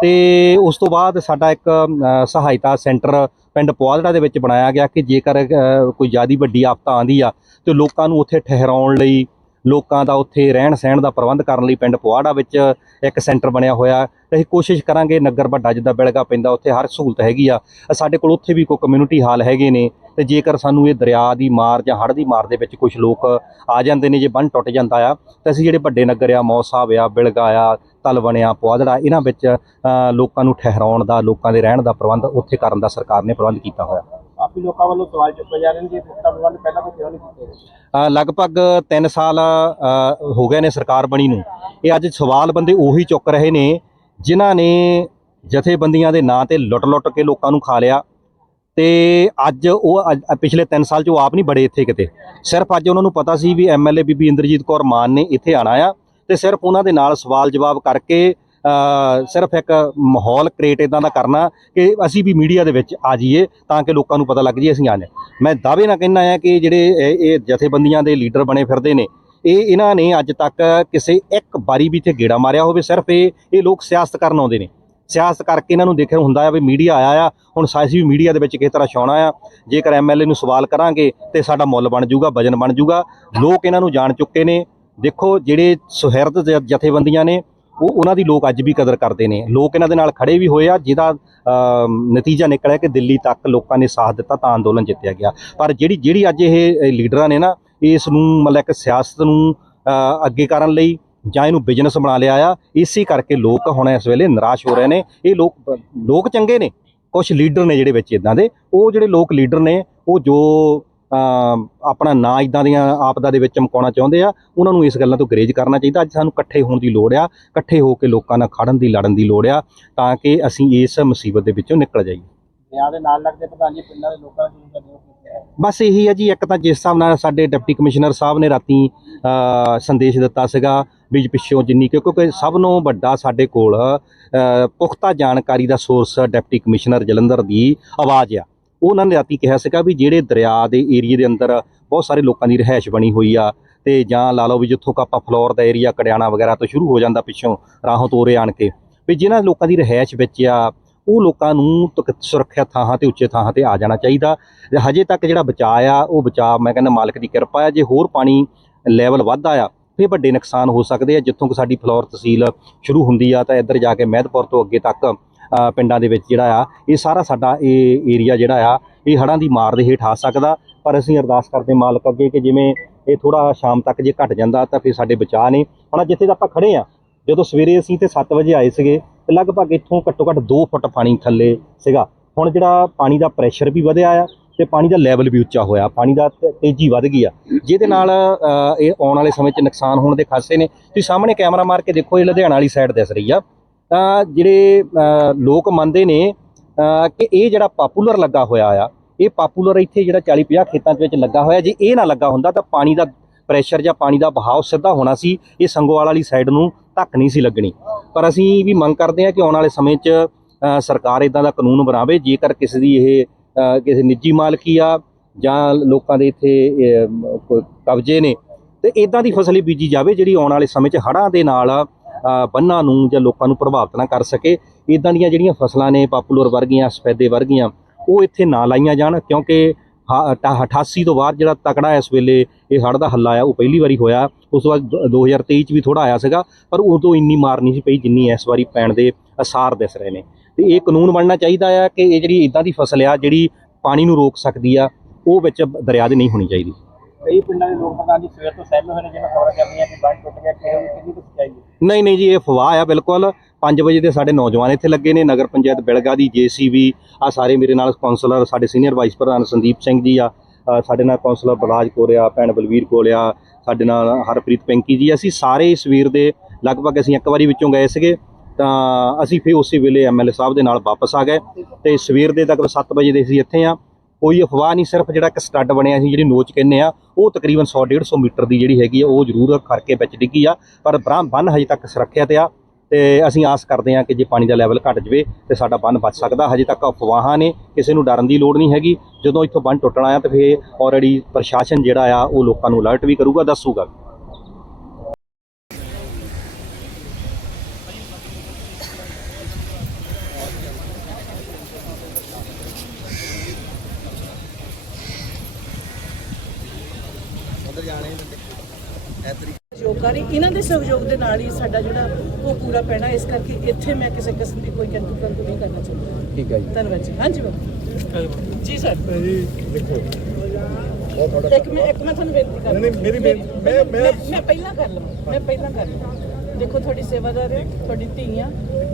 ਤੇ ਉਸ ਤੋਂ ਬਾਅਦ ਸਾਡਾ ਇੱਕ ਸਹਾਇਤਾ ਸੈਂਟਰ ਪਿੰਡ ਪੁਆਧੜਾ ਦੇ ਵਿੱਚ ਬਣਾਇਆ ਗਿਆ ਕਿ ਜੇਕਰ ਕੋਈ ਜ਼ਿਆਦੀ ਵੱਡੀ ਆਫਤ ਆਂਦੀ ਆ ਤੇ ਲੋਕਾਂ ਨੂੰ ਉੱਥੇ ਠਹਿਰਾਉਣ ਲਈ ਲੋਕਾਂ ਦਾ ਉੱਥੇ ਰਹਿਣ ਸਹਿਣ ਦਾ ਪ੍ਰਬੰਧ ਕਰਨ ਲਈ ਪਿੰਡ ਪੁਆੜਾ ਵਿੱਚ ਇੱਕ ਸੈਂਟਰ ਬਣਿਆ ਹੋਇਆ ਤੇ ਅਸੀਂ ਕੋਸ਼ਿਸ਼ ਕਰਾਂਗੇ ਨਗਰ ਵੱਡਾ ਜਿੱਦਾਂ ਬਿਲਗਾ ਪੈਂਦਾ, ਉੱਥੇ ਹਰ ਸਹੂਲਤ ਹੈਗੀ ਆ। ਸਾਡੇ ਕੋਲ ਉੱਥੇ ਵੀ ਕੋਈ ਕਮਿਊਨਿਟੀ ਹਾਲ ਹੈਗੇ ਨੇ। ਤੇ ਜੇਕਰ ਸਾਨੂੰ ਇਹ ਦਰਿਆ ਦੀ ਮਾਰ ਜਾਂ ਹੜ੍ਹ ਦੀ ਮਾਰ ਦੇ ਵਿੱਚ ਕੁਝ ਲੋਕ ਆ ਜਾਂਦੇ ਨੇ, ਜੇ ਬੰਨ ਟੁੱਟ ਜਾਂਦਾ ਆ, ਤਾਂ ਅਸੀਂ ਜਿਹੜੇ ਵੱਡੇ ਨਗਰ ਆ ਮੌਸਾਬ ਆ, ਬਿਲਗਾ ਆ, ਤਲਵਣ ਆ, ਪੁਆਧੜਾ, ਇਹਨਾਂ ਵਿੱਚ ਲੋਕਾਂ ਨੂੰ ਠਹਿਰਾਉਣ ਦਾ, ਲੋਕਾਂ ਦੇ ਰਹਿਣ ਦਾ ਪ੍ਰਬੰਧ ਉੱਥੇ ਕਰਨ ਦਾ ਸਰਕਾਰ ਨੇ ਪ੍ਰਬੰਧ ਕੀਤਾ ਹੋਇਆ। ਕਾਫੀ ਲੋਕਾਂ ਵੱਲੋਂ ਸਵਾਲ ਚੁੱਕੇ ਜਾ ਰਹੇ ਨੇ ਜੀ ਪੁਖਤਾ ਪ੍ਰਬੰਧ ਪਹਿਲਾਂ ਤੋਂ ਕਿਉਂ ਨਹੀਂ ਕੀਤੇ ਗਏ? ਲਗਭਗ 3 ਸਾਲ ਹੋ ਗਏ ਨੇ ਸਰਕਾਰ ਬਣੀ ਨੂੰ। ਇਹ ਅੱਜ ਸਵਾਲ ਬੰਦੇ ਉਹੀ ਚੁੱਕ ਰਹੇ ਨੇ, ਜਿਨ੍ਹਾਂ ਨੇ ਜਥੇਬੰਦੀਆਂ ਦੇ ਨਾਂ ਤੇ ਲੁੱਟ-ਲੁੱਟ ਕੇ ਲੋਕਾਂ ਨੂੰ ਖਾ ਲਿਆ। ਤੇ ਅੱਜ ਉਹ ਪਿਛਲੇ 3 ਸਾਲ 'ਚ ਉਹ ਆਪ ਨਹੀਂ ਬੜੇ ਇੱਥੇ ਕਿਤੇ। ਸਿਰਫ ਅੱਜ ਉਹਨਾਂ ਨੂੰ ਪਤਾ ਸੀ ਵੀ ਐਮਐਲਏ ਬੀਬੀ ਇੰਦਰਜੀਤ ਕੌਰ ਮਾਨ ਨੇ ਇੱਥੇ ਆਣਾ ਆ। ਤੇ ਸਿਰਫ ਉਹਨਾਂ ਦੇ ਨਾਲ ਸਵਾਲ ਜਵਾਬ ਕਰਕੇ ਸਿਰਫ ਇੱਕ ਮਾਹੌਲ ਕ੍ਰੀਏਟ ਇਦਾਂ ਦਾ ਕਰਨਾ ਕਿ ਅਸੀਂ ਵੀ ਮੀਡੀਆ ਦੇ ਵਿੱਚ ਆ ਜਾਈਏ ਤਾਂ ਕਿ ਲੋਕਾਂ ਨੂੰ ਪਤਾ ਲੱਗ ਜਾਏ ਅਸੀਂ ਆ ਜਾਏ ਮੈਂ ਦਾਅਵੇ ਨਾਲ ਕਹਿੰਦਾ ਆ ਕਿ ਜਿਹੜੇ ਇਹ ਜਥੇਬੰਦੀਆਂ ਦੇ ਲੀਡਰ ਬਣੇ ਫਿਰਦੇ ਨੇ, ਇਹ ਇਹਨਾਂ ਨੇ ਅੱਜ ਤੱਕ ਕਿਸੇ ਇੱਕ ਵਾਰੀ ਵੀ ਇੱਥੇ ਗੇੜਾ ਮਾਰਿਆ ਹੋਵੇ, ਸਿਰਫ ਇਹ ਇਹ ਲੋਕ ਸਿਆਸਤ ਕਰਨ ਆਉਂਦੇ ਨੇ। ਸਿਆਸਤ ਕਰਕੇ ਇਹਨਾਂ ਨੂੰ ਦੇਖਿਆ ਹੁੰਦਾ ਆ ਵੀ ਮੀਡੀਆ ਆਇਆ ਆ, ਹੁਣ ਸਾਇਸੀ ਵੀ ਮੀਡੀਆ ਦੇ ਵਿੱਚ ਕਿਸ ਤਰ੍ਹਾਂ ਛਾਉਣਾ ਆ। ਜੇਕਰ ਐਮਐਲਏ ਨੂੰ ਸਵਾਲ ਕਰਾਂਗੇ ਤੇ ਸਾਡਾ ਮੁੱਲ ਬਣ ਜਾਊਗਾ, ਵਜਨ ਬਣ ਜਾਊਗਾ। ਲੋਕ ਇਹਨਾਂ ਨੂੰ ਜਾਣ ਚੁੱਕੇ ਨੇ। ਦੇਖੋ, ਜਿਹੜੇ ਸੁਹਿਰਦ ਜ- ਜਥੇਬੰਦੀਆਂ ਨੇ ਉਹ ਉਹਨਾਂ ਦੀ ਲੋਕ ਅੱਜ ਵੀ ਕਦਰ ਕਰਦੇ ਨੇ। ਲੋਕ ਇਹਨਾਂ ਦੇ ਨਾਲ ਖੜੇ ਵੀ ਹੋਏ ਆ, ਜਿਹਦਾ ਨਤੀਜਾ ਨਿਕਲਿਆ ਕਿ ਦਿੱਲੀ ਤੱਕ ਲੋਕਾਂ ਨੇ ਸਾਥ ਦਿੱਤਾ ਤਾਂ ਅੰਦੋਲਨ ਜਿੱਤਿਆ ਗਿਆ। ਪਰ ਜਿਹੜੀ ਜਿਹੜੀ ਅੱਜ ਇਹ ਲੀਡਰਾਂ ਨੇ ਨਾ, ਇਸ ਨੂੰ ਮਤਲਬ ਇੱਕ ਸਿਆਸਤ ਨੂੰ ਅੱਗੇ ਕਰਨ ਲਈ ਜਾਂ ਇਹਨੂੰ ਬਿਜ਼ਨਸ ਬਣਾ ਲਿਆ ਆ, ਇਸੇ ਕਰਕੇ ਲੋਕ ਹੁਣ ਇਸ ਵੇਲੇ ਨਿਰਾਸ਼ ਹੋ ਰਹੇ ਨੇ। ਇਹ ਲੋਕ ਲੋਕ ਚੰਗੇ ਨੇ ਕੁਝ ਲੀਡਰ ਨੇ ਜਿਹੜੇ ਵਿੱਚ ਇਦਾਂ ਦੇ। ਉਹ ਜਿਹੜੇ ਲੋਕ ਲੀਡਰ ਨੇ, ਉਹ ਜੋ ਆਪਣਾ ਨਾਂ ਇਦਾਂ ਦੀਆਂ ਆਪਦਾ ਦੇ ਵਿੱਚ ਚਮਕਾਉਣਾ ਚਾਹੁੰਦੇ ਆ ਉਹਨਾਂ ਨੂੰ ਇਸ ਗੱਲਾਂ ਤੋਂ ਗਰੇਜ ਕਰਨਾ ਚਾਹੀਦਾ। ਅੱਜ ਸਾਨੂੰ ਇਕੱਠੇ ਹੋਣ ਦੀ ਲੋੜ ਆ ਇਕੱਠੇ ਹੋ ਕੇ ਲੋਕਾਂ ਨਾਲ ਖੜਨ ਦੀ ਲੜਨ ਦੀ ਲੋੜ ਆ ਤਾਂ ਕਿ ਅਸੀਂ ਇਸ ਮੁਸੀਬਤ ਦੇ ਵਿੱਚੋਂ ਨਿਕਲ ਜਾਈਏ। ਦਰਿਆ ਦੇ ਨਾਲ ਲੱਗਦੇ ਪ੍ਰਧਾਨ ਜੀ ਪਿੰਡਾਂ ਦੇ ਲੋਕਾਂ ਨੂੰ ਕਿਉਂ ਕਰਦੇ ਹੋ ਬਸ ਇਹੀ ਹੈ ਜੀ ਇੱਕ ਤਾਂ ਜਿਸ ਹਿਸਾਬ ਨਾਲ ਸਾਡੇ ਡਿਪਟੀ ਕਮਿਸ਼ਨਰ ਸਾਹਿਬ ਨੇ ਰਾਤੀ ਸੰਦੇਸ਼ ਦਿੱਤਾ ਸੀਗਾ ਵੀ ਪਿੱਛੋਂ ਜਿੰਨੀ ਕਿਉਂ- ਕਿਉਂਕਿ ਸਭ ਨੂੰ ਵੱਡਾ ਸਾਡੇ ਕੋਲ ਪੁਖਤਾ ਜਾਣਕਾਰੀ ਦਾ ਸੋਰਸ ਡਿਪਟੀ ਕਮਿਸ਼ਨਰ ਜਲੰਧਰ ਦੀ ਆਵਾਜ਼ ਆ। ਉਹਨਾਂ ਨੇ ਰਾਤੀ ਕਿਹਾ ਸੀਗਾ ਵੀ ਜਿਹੜੇ ਦਰਿਆ ਦੇ ਏਰੀਆ ਦੇ ਅੰਦਰ ਬਹੁਤ ਸਾਰੇ ਲੋਕਾਂ ਦੀ ਰਹਿائش ਬਣੀ ਹੋਈ ਆ ਤੇ ਜਾਂ ਲਾ ਲਓ ਵੀ ਜਿੱਥੋਂ ਕਾਪਾ ਫਲੋਰ ਦਾ ਏਰੀਆ ਕੜਿਆਣਾ ਵਗੈਰਾ ਤੋਂ ਸ਼ੁਰੂ ਹੋ ਜਾਂਦਾ ਪਿੱਛੋਂ ਰਾਹੋਂ ਤੋਰੇ ਆਣ ਕੇ, ਵੀ ਜਿਹਨਾਂ ਲੋਕਾਂ ਦੀ ਰਹਿائش ਵਿੱਚ ਆ, ਉਹ ਲੋਕਾਂ ਨੂੰ ਸੁਰੱਖਿਆ ਥਾਂ ਤੇ ਉੱਚੇ ਥਾਂ ਤੇ ਆ ਜਾਣਾ ਚਾਹੀਦਾ। ਹਜੇ ਤੱਕ ਜਿਹੜਾ ਬਚਾਅ ਆ, ਉਹ ਬਚਾਅ ਮੈਂ ਕਹਿੰਦਾ ਮਾਲਕ ਦੀ ਕਿਰਪਾ ਆ, ਜੇ ਹੋਰ ਪਾਣੀ ਲੈਵਲ ਵੱਧਦਾ ਆ, ਫਿਰ ਵੱਡੇ ਨੁਕਸਾਨ ਹੋ ਸਕਦੇ ਆ। ਜਿੱਥੋਂ ਕਿ ਸਾਡੀ ਫਲੋਰ ਤਹਿਸੀਲ ਸ਼ੁਰੂ ਹੁੰਦੀ ਆ, ਤਾਂ ਇੱਧਰ ਜਾ ਕੇ ਮਹਿਦਪੁਰ ਤੋਂ ਅੱਗੇ ਤੱਕ ਪਿੰਡਾਂ ਦੇ ਵਿੱਚ ਜਿਹੜਾ ਆ, ਇਹ ਸਾਰਾ ਸਾਡਾ ਇਹ ਏਰੀਆ ਜਿਹੜਾ ਆ, ਇਹ ਹੜ੍ਹਾਂ ਦੀ ਮਾਰ ਦੇ ਹੇਠ ਆ ਸਕਦਾ। ਪਰ ਅਸੀਂ ਅਰਦਾਸ ਕਰਦੇ ਮਾਲਕ ਅੱਗੇ ਕਿ ਜਿਵੇਂ ਇਹ ਥੋੜਾ ਸ਼ਾਮ ਤੱਕ ਜੇ ਘਟ ਜਾਂਦਾ ਤਾਂ ਫਿਰ ਸਾਡੇ ਬਚਾਅ ਨੇ। ਹੁਣ ਜਿੱਥੇ ਆਪਾਂ ਖੜੇ ਆ ਜਦੋਂ ਸਵੇਰੇ ਅਸੀਂ ਤੇ 7 ਵਜੇ ਆਏ ਸੀਗੇ, ਤੇ ਲਗਭਗ ਇੱਥੋਂ ਘੱਟੋ ਘੱਟ 2 ਫੁੱਟ ਪਾਣੀ ਥੱਲੇ ਸੀਗਾ। ਹੁਣ ਜਿਹੜਾ ਪਾਣੀ ਦਾ ਪ੍ਰੈਸ਼ਰ ਵੀ ਵਧਿਆ ਆ ਤੇ ਪਾਣੀ ਦਾ ਲੈਵਲ ਵੀ ਉੱਚਾ ਹੋਇਆ, ਪਾਣੀ ਦਾ ਤੇ- ਤੇਜ਼ੀ ਵੱਧ ਗਈ ਆ। ਜਿਹਦੇ ਨਾਲ ਇਹ ਆਉਣ ਵਾਲੇ ਸਮੇਂ 'ਚ ਨੁਕਸਾਨ ਹੋਣ ਦੇ ਖਾਸੇ ਨੇ। ਤੁਸੀਂ ਸਾਹਮਣੇ ਕੈਮਰਾ ਮਾਰ ਕੇ ਦੇਖੋ, ਇਹ ਲੁਧਿਆਣਾ ਵਾਲੀ ਸਾਈਡ ਦਿਸ ਰਹੀ ਆ। ਤਾਂ ਜਿਹੜੇ ਲੋਕ ਮੰਨਦੇ ਨੇ ਕਿ ਇਹ ਜਿਹੜਾ ਪਾਪੂਲਰ ਲੱਗਾ ਹੋਇਆ ਆ, ਇਹ ਪਾਪੂਲਰ ਇੱਥੇ ਜਿਹੜਾ 40 50 ਖੇਤਾਂ ਦੇ ਵਿੱਚ ਲੱਗਾ ਹੋਇਆ, ਜੇ ਇਹ ਨਾ ਲੱਗਾ ਹੁੰਦਾ ਤਾਂ ਪਾਣੀ ਦਾ ਪ੍ਰੈਸ਼ਰ ਜਾਂ ਪਾਣੀ ਦਾ ਵਹਾਅ ਸਿੱਧਾ ਹੋਣਾ ਸੀ, ਇਹ ਸੰਗੋਵਾਲ ਵਾਲੀ ਸਾਈਡ ਨੂੰ ਧੱਕ ਨਹੀਂ ਸੀ ਲੱਗਣੀ। ਪਰ ਅਸੀਂ ਵੀ ਮੰਗ ਕਰਦੇ ਹਾਂ ਕਿ ਆਉਣ ਵਾਲੇ ਸਮੇਂ 'ਚ ਸਰਕਾਰ ਇਦਾਂ ਦਾ ਕਾਨੂੰਨ ਬਣਾਵੇ, ਜੇਕਰ ਕਿਸੇ ਦੀ ਇਹ ਕਿਸੇ ਨਿੱਜੀ ਮਾਲਕੀ ਆ, ਜਾਂ ਲੋਕਾਂ ਦੇ ਇੱਥੇ ਕਬਜ਼ੇ ਨੇ, ਤੇ ਇਦਾਂ ਦੀ ਫਸਲ ਹੀ ਬੀਜੀ ਜਾਵੇ ਜਿਹੜੀ ਆਉਣ ਵਾਲੇ ਸਮੇਂ 'ਚ ਹੜ੍ਹਾਂ ਦੇ ਨਾਲ ਬੰਨਾਂ ਨੂੰ ਜਾਂ ਲੋਕਾਂ ਨੂੰ ਪ੍ਰਭਾਵਿਤ ਨਾ ਕਰ ਸਕੇ। ਇਦਾਂ ਦੀਆਂ ਜਿਹੜੀਆਂ ਫਸਲਾਂ ਨੇ ਪਾਪੂਲਰ ਵਰਗੀਆਂ, ਸਫੈਦੇ ਵਰਗੀਆਂ, ਉਹ ਇੱਥੇ ਨਾ ਲਾਈਆਂ ਜਾਣ, ਕਿਉਂਕਿ ਹ- ਅਠਾ- 88 ਤੋਂ ਬਾਅਦ ਜਿਹੜਾ ਤਕੜਾ ਇਸ ਵੇਲੇ ਇਹ ਹੜ੍ਹ ਦਾ ਹੱਲਾ ਆ ਉਹ ਪਹਿਲੀ ਵਾਰੀ ਹੋਇਆ। ਉਸ ਤੋਂ ਬਾਅਦ ਦ- 2023 ਚ ਵੀ ਥੋੜਾ ਆਇਆ ਸੀਗਾ, ਪਰ ਉਦੋਂ ਇੰਨੀ ਮਾਰ ਨਹੀਂ ਸੀ ਪਈ ਜਿੰਨੀ ਇਸ ਵਾਰੀ ਪੈਣ ਦੇ ਅਸਾਰ ਦਿਸ ਰਹੇ ਨੇ। ਤੇ ਇਹ ਕਾਨੂੰਨ ਬਣਨਾ ਚਾਹੀਦਾ ਆ ਕਿ ਇਹ ਜਿਹੜੀ ਇਦਾਂ ਦੀ ਫਸਲ ਆ, ਜਿਹੜੀ ਪਾਣੀ ਨੂੰ ਰੋਕ ਸਕਦੀ ਆ, ਉਹ ਵਿੱਚ ਦਰਿਆ ਦੇ ਨਹੀਂ ਹੋਣੀ ਚਾਹੀਦੀ। ਕਈ ਪਿੰਡਾਂ ਦੇ ਲੋਕ ਪ੍ਰਧਾਨ ਜੀ ਸਵੇਰ ਤੋਂ ਸਹਿਮੇ ਹੋਏ ਨੇ, ਜਿਵੇਂ ਖਬਰਾਂ ਚੱਲਦੀਆਂ ਕਿ ਬੰਦ ਟੁੱਟ ਗਿਆ ਕਿ ਕਿੰਨੀ ਕੁ ਸੱਚਾਈ ਹੈ? ਨਹੀਂ ਨਹੀਂ ਜੀ, ਇਹ ਫਵਾਹ ਆ ਬਿਲਕੁਲ। 5 ਵਜੇ ਦੇ ਸਾਡੇ ਨੌਜਵਾਨ ਇੱਥੇ ਲੱਗੇ ਨੇ, ਨਗਰ ਪੰਚਾਇਤ ਬਿਲਗਾ ਦੀ ਜੀਸੀਬੀ ਆ ਸਾਰੇ ਮੇਰੇ ਨਾਲ ਕਾਉਂਸਲਰ ਸਾਡੇ ਸੀਨੀਅਰ ਵਾਈਸ ਪ੍ਰਧਾਨ ਸੰਦੀਪ ਸਿੰਘ ਜੀ ਆ ਸਾਡੇ ਨਾਲ ਕਾਉਂਸਲਰ ਬਲਾਜ ਕੋਰਿਆ ਭੈਣ ਬਲਵੀਰ ਕੋਲਿਆ ਸਾਡੇ ਨਾਲ ਹਰਪ੍ਰੀਤ ਪੈਂਕੀ ਜੀ। ਅਸੀਂ ਸਾਰੇ ਸਵੇਰ ਦੇ ਲਗਭਗ ਅਸੀਂ ਇੱਕ ਵਾਰੀ ਵਿੱਚੋਂ ਗਏ ਸੀਗੇ, ਤਾਂ ਅਸੀਂ ਫਿਰ ਉਸੇ ਵੇਲੇ ਐਮਐਲਏ ਸਾਹਿਬ ਦੇ ਨਾਲ ਵਾਪਸ ਆ ਗਏ ਤੇ ਸਵੇਰ ਦੇ ਤੱਕ 7 ਵਜੇ ਦੇ ਅਸੀਂ ਇੱਥੇ ਆ। ਕੋਈ ਅਫਵਾਹ ਨਹੀਂ, ਸਿਰਫ ਜਿਹੜਾ ਇੱਕ ਸਟੱਡ ਬਣਿਆ ਸੀ, ਜਿਹੜੀ ਨੋਚ ਕਹਿੰਦੇ ਆ, ਉਹ ਤਕਰੀਬਨ 100 150 ਮੀਟਰ ਦੀ ਜਿਹੜੀ ਹੈਗੀ ਆ, ਉਹ ਜ਼ਰੂਰ ਕਰਕੇ ਵਿੱਚ ਡਿੱਗੀ ਆ, ਪਰ ਬ੍ਰਹਮ ਬੰਨ ਹਜੇ ਤੱਕ ਸੁਰੱਖਿਅਤ ਆ ਤੇ ਅਸੀਂ ਆਸ ਕਰਦੇ ਹਾਂ ਕਿ ਜੇ ਪਾਣੀ ਦਾ ਲੈਵਲ ਘਟ ਜਵੇ ਤੇ ਸਾਡਾ ਬੰਨ ਬਚ ਸਕਦਾ। ਹਜੇ ਤੱਕ ਅਫਵਾਹਾਂ ਨੇ ਕਿਸੇ ਨੂੰ ਡਰਨ ਦੀ ਲੋੜ ਨਹੀਂ ਹੈਗੀ। ਜਦੋਂ ਇੱਥੋਂ ਬੰਨ ਟੁੱਟਣਾ ਆ ਤੇ ਫਿਰ ਆਲਰੇਡੀ ਪ੍ਰਸ਼ਾਸਨ ਜਿਹੜਾ ਆ, ਉਹ ਲੋਕਾਂ ਨੂੰ ਅਲਰਟ ਵੀ ਕਰੂਗਾ, ਦੱਸੂਗਾ। ਸਾਰੀ ਇਹਨਾਂ ਦੇ ਸਹਿਯੋਗ ਦੇ ਨਾਲ ਹੀ ਸਾਡਾ ਜਿਹੜਾ ਉਹ ਪੂਰਾ ਪੈਣਾ ਇਸ ਕਰਕੇ ਇੱਥੇ ਮੈਂ ਕਿਸੇ ਕਿਸਮ ਦੀ ਕੋਈ ਕੰਟੂ ਕੰਟੂ ਨਹੀਂ ਕਰਨਾ ਚਾਹੁੰਦੀ। ਠੀਕ ਹੈ ਜੀ। ਧੰਨਵਾਦ ਜੀ। ਹਾਂਜੀ ਬਾਬੂ। ਜੀ ਸਰ। ਜੀ ਦੇਖੋ। ਤੁਹਾਡਾ ਇੱਕ ਮੈਂ ਇੱਕ ਮੈਂ ਤੁਹਾਨੂੰ ਬੇਨਤੀ ਕਰ ਨਹੀਂ, ਨਹੀਂ, ਮੇਰੀ ਬੇਨਤੀ- ਮੈਂ- ਮੈਂ- ਮੈਂ ਪਹਿਲਾਂ ਕਰ ਲਵਾਂ। ਮੈਂ ਪਹਿਲਾਂ ਕਰ ਲਵਾਂ। ਦੇਖੋ ਤੁਹਾਡੀ ਸੇਵਾਦਾਰ ਹੈ ਤੁਹਾਡੀ ਧੀ ਆ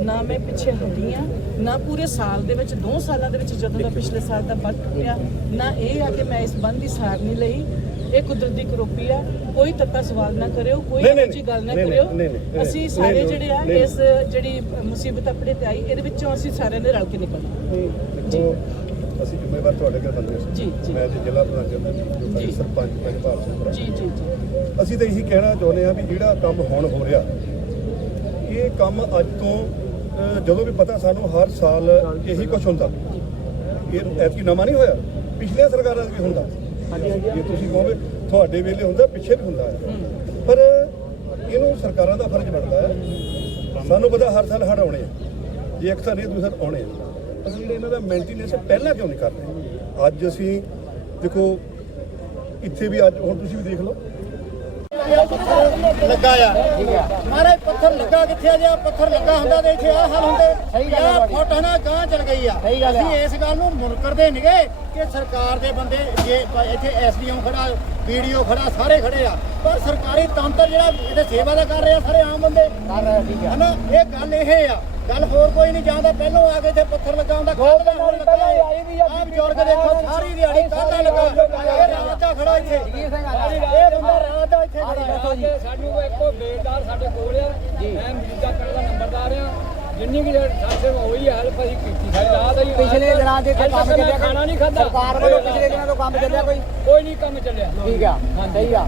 ਨਾ ਮੈਂ ਪਿੱਛੇ ਹਟੀ ਆ ਨਾ ਪੂਰੇ ਸਾਲ ਦੇ ਵਿੱਚ 2 ਸਾਲਾਂ ਦੇ ਵਿੱਚ ਜਦੋਂ ਦਾ ਪਿਛਲੇ ਸਾਲ ਦਾ ਬੰਦ ਟੁੱਟਿਆ ਨਾ ਇਹ ਆ ਕਿ ਮੈਂ ਇਸ ਬੰਦ ਦੀ ਸਾਰ ਨਹੀਂ ਲਈ ਇਹ ਕੁਦਰਤ ਦੀ ਕਰੋਪੀ ਆ ਕੋਈ ਤੱਤਾ ਸਵਾਲ ਨਾ ਕਰਿਓ ਕੋਈ ਉੱਚੀ ਗੱਲ ਨਾ ਕਰਿਓ। ਅਸੀਂ ਸਾਰੇ ਜਿਹੜੇ ਆ। ਇਸ ਜਿਹੜੀ ਮੁਸੀਬਤ ਆਪਣੇ ਤੇ ਆਈ ਇਹਦੇ ਵਿੱਚੋਂ ਅਸੀਂ ਸਾਰਿਆਂ ਨੇ ਰਲ ਕੇ ਨਿਕਲਣਾ। ਦੇਖੋ ਅਸੀਂ ਜ਼ਿੰਮੇਵਾਰ ਤੁਹਾਡੇ ਕੋਲ ਬੰਦੇ ਜੀ, ਜੀ। ਮੈਂ ਜੀ ਜ਼ਿਲ੍ਹਾ ਪ੍ਰਧਾਨ ਜੋ ਜੀ। ਸਰਪੰਚ ਪੰਜ ਭਾਰਤ ਸਿੰਘ ਜੀ ਜੀ ਜੀ। ਅਸੀਂ ਤਾਂ ਇਹੀ ਕਹਿਣਾ ਚਾਹੁੰਦੇ ਆ ਵੀ ਜਿਹੜਾ ਕੰਮ ਹੁਣ ਹੋ ਰਿਹਾ ਇਹ ਕੰਮ ਅੱਜ ਤੋਂ ਜਦੋਂ ਵੀ ਪਤਾ ਸਾਨੂੰ ਹਰ ਸਾਲ ਇਹੀ ਕੁਝ ਹੁੰਦਾ। ਇਹ ਐਤਕੀ ਨਵਾਂ ਨਹੀਂ ਹੋਇਆ ਪਿਛਲੀਆਂ ਸਰਕਾਰਾਂ 'ਚ ਵੀ ਹੁੰਦਾ। ਜੇ ਤੁਸੀਂ ਕਹੋਗੇ, ਤੁਹਾਡੇ ਵੇਲੇ ਹੁੰਦਾ, ਪਿੱਛੇ ਵੀ ਹੁੰਦਾ ਹੈ। ਪਰ ਇਹਨੂੰ ਸਰਕਾਰਾਂ ਦਾ ਫਰਜ਼ ਬਣਦਾ ਹੈ। ਸਾਨੂੰ ਪਤਾ ਹਰ ਸਾਲ ਹੜ੍ਹ ਆਉਣੇ ਆ। ਜੇ ਇੱਕ ਸਾਲ ਇਹ ਦੂਸਰਾ ਆਉਣੇ ਆ। ਅਸੀਂ ਜਿਹੜੇ ਇਹਨਾਂ ਦਾ ਮੇਨਟੇਨੈਂਸ ਪਹਿਲਾਂ ਕਿਉਂ ਨਹੀਂ ਕਰ ਰਹੇ? ਅੱਜ ਅਸੀਂ, ਦੇਖੋ, ਇੱਥੇ ਵੀ ਅੱਜ, ਹੁਣ ਤੁਸੀਂ ਵੀ ਦੇਖ ਲਓ ਲੱਗਾ ਆ। ਮਹਾਰਾਜ ਪੱਥਰ ਲੱਗਾ ਕਿੱਥੇ ਆ ਜੇ? ਪੱਥਰ ਲੱਗਾ ਹੁੰਦਾ ਤੇ ਇੱਥੇ ਆ ਹਾਲ ਹੁੰਦੇ। ਸਹੀ ਗੱਲ ਹੈ ਫੁੱਟ ਹਨਾ ਗਾਂ ਚਲ ਗਈ ਆ। ਅਸੀਂ ਇਸ ਗੱਲ ਨੂੰ ਮੁਨਕਰਦੇ ਨਹੀਂਗੇ ਕਿ ਸਰਕਾਰ ਦੇ ਬੰਦੇ ਜੇ ਇੱਥੇ ਐਸਡੀਐਮ ਖੜਾ ਵੀਡੀਓ ਖੜਾ ਸਾਰੇ ਖੜੇ ਆ। ਪਰ ਸਰਕਾਰੀ ਤੰਤਰ ਜਿਹੜਾ ਇਹਦੇ ਸੇਵਾ ਦਾ ਕਰ ਰਿਹਾ ਸਾਰੇ ਆਮ ਬੰਦੇ। ਕਰ ਰਿਹਾ ਠੀਕ ਹੈ ਹਨਾ? ਇਹ ਗੱਲ ਇਹ ਆ। ਗੱਲ ਹੋਰ ਕੋਈ ਨਹੀਂ ਜਾਂਦਾ। ਪਹਿਲੋਂ ਆ ਕੇ ਇੱਥੇ ਪੱਥਰ ਲੱਗਾ ਹੁੰਦਾ ਕੱਲ ਦਾ ਹੁਣ ਲੱਗਾ ਆ ਬਜ਼ੁਰਗ ਦੇਖੋ ਸਾਰੀ ਦਿਹਾੜੀ ਕਾਹਦਾ ਲੱਗਾ। ਇਹ ਦਾ ਖੜਾ ਇੱਥੇ। ਇਹ ਬੰਦਾ ਰਾਤ ਦਾ ਇੱਥੇ ਖੜਾ ਹੈ ਸਾਨੂੰ ਇੱਕੋ ਬੇਦਾਰ ਸਾਡੇ ਕੋਲ ਆ। ਮੈਂ ਮਰੀਜ਼ਾ ਕਰਨ ਦਾ ਨੰਬਰਦਾਰ ਆ। ਜਿੰਨੀ ਕਿ ਸਾਡੇ ਹੋਈ ਹੈ ਹੈਲਪ ਅਸੀਂ ਕੀਤੀ। ਸਾਡੀ ਰਾਤ ਆਈ ਪਿਛਲੇ ਦਿਨਾਂ ਦੇ ਕੰਮ ਚੱਲਿਆ ਖਾਣਾ ਨਹੀਂ ਖਾਧਾ। ਸਰਕਾਰ ਵੱਲੋਂ ਪਿਛਲੇ ਦਿਨਾਂ ਤੋਂ ਕੰਮ ਚੱਲਿਆ ਕੋਈ? ਕੋਈ ਨਹੀਂ ਕੰਮ ਚੱਲਿਆ। ਠੀਕ ਆ। ਸਹੀ ਆ।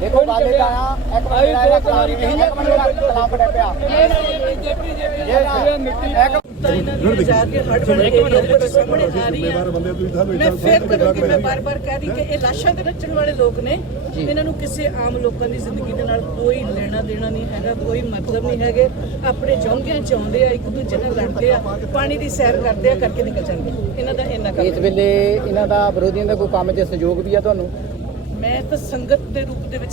ਦੇਖੋ ਇਹ ਆ ਇੱਕ ਮਿੰਟ ਜਿਹੜਾ ਇਹਦਾ ਕਲਾਮ ਨਹੀਂ ਇੱਕ ਮਿੰਟ ਕਲਾਮ ਫੜਿਆ ਪਿਆ। ਇਹ ਨਾ ਮਿੱਟੀ ਇੱਕ ਤਾਂ ਇਹਨਾਂ ਦੀ ਜਾ ਕੇ ਹੜ ਵਾਲੇ ਏਰੀਆ ਦੇ ਵਿੱਚ ਸਾਹਮਣੇ ਆ ਰਹੀ ਆ। ਜ਼ਿੰਮੇਵਾਰ ਬੰਦੇ ਤੁਸੀਂ ਸਾਨੂੰ ਮੈਂ ਇੱਦਾਂ ਫੇਰ ਸਮਝਦੇ ਕਰੂੰਗੀ ਮੈਂ ਜਾ ਕੇ ਬਾਰ-ਬਾਰ ਕਹਿ ਰਹੀ ਕਿ ਇਹ ਲਾਸ਼ਾਂ ਤੇ ਨੱਚਣ ਵਾਲੇ ਲੋਕ ਨੇ ਇਹਨਾਂ ਨੂੰ ਕਿਸੇ ਆਮ ਲੋਕਾਂ ਦੀ ਜ਼ਿੰਦਗੀ ਦੇ ਨਾਲ ਕੋਈ ਲੈਣਾ ਦੇਣਾ ਨਹੀਂ ਹੈਗਾ ਕੋਈ ਮਤਲਬ ਨਹੀਂ ਹੈਗੇ। ਆਪਣੇ ਜੌਂਗਿਆਂ ਚ ਆਉਂਦੇ ਆ ਇੱਕ ਦੂਜੇ ਨਾਲ ਲੜਦੇ ਆ ਪਾਣੀ ਦੀ ਸੈਰ ਕਰਦੇ ਆ ਕਰਕੇ ਨਿਕਲ ਜਾਂਦੇ ਇਹਨਾਂ ਦਾ ਇੰਨਾ ਇਸ ਕੰਮ ਵੇਲੇ ਇਹਨਾਂ ਦਾ ਵਿਰੋਧੀਆਂ ਦਾ ਕੋਈ ਕੰਮ 'ਚ ਸਹਿਯੋਗ ਵੀ ਆ ਤੁਹਾਨੂੰ? ਮੈਂ ਤਾਂ ਸੰਗਤ ਦੇ ਰੂਪ ਦੇ ਵਿੱਚ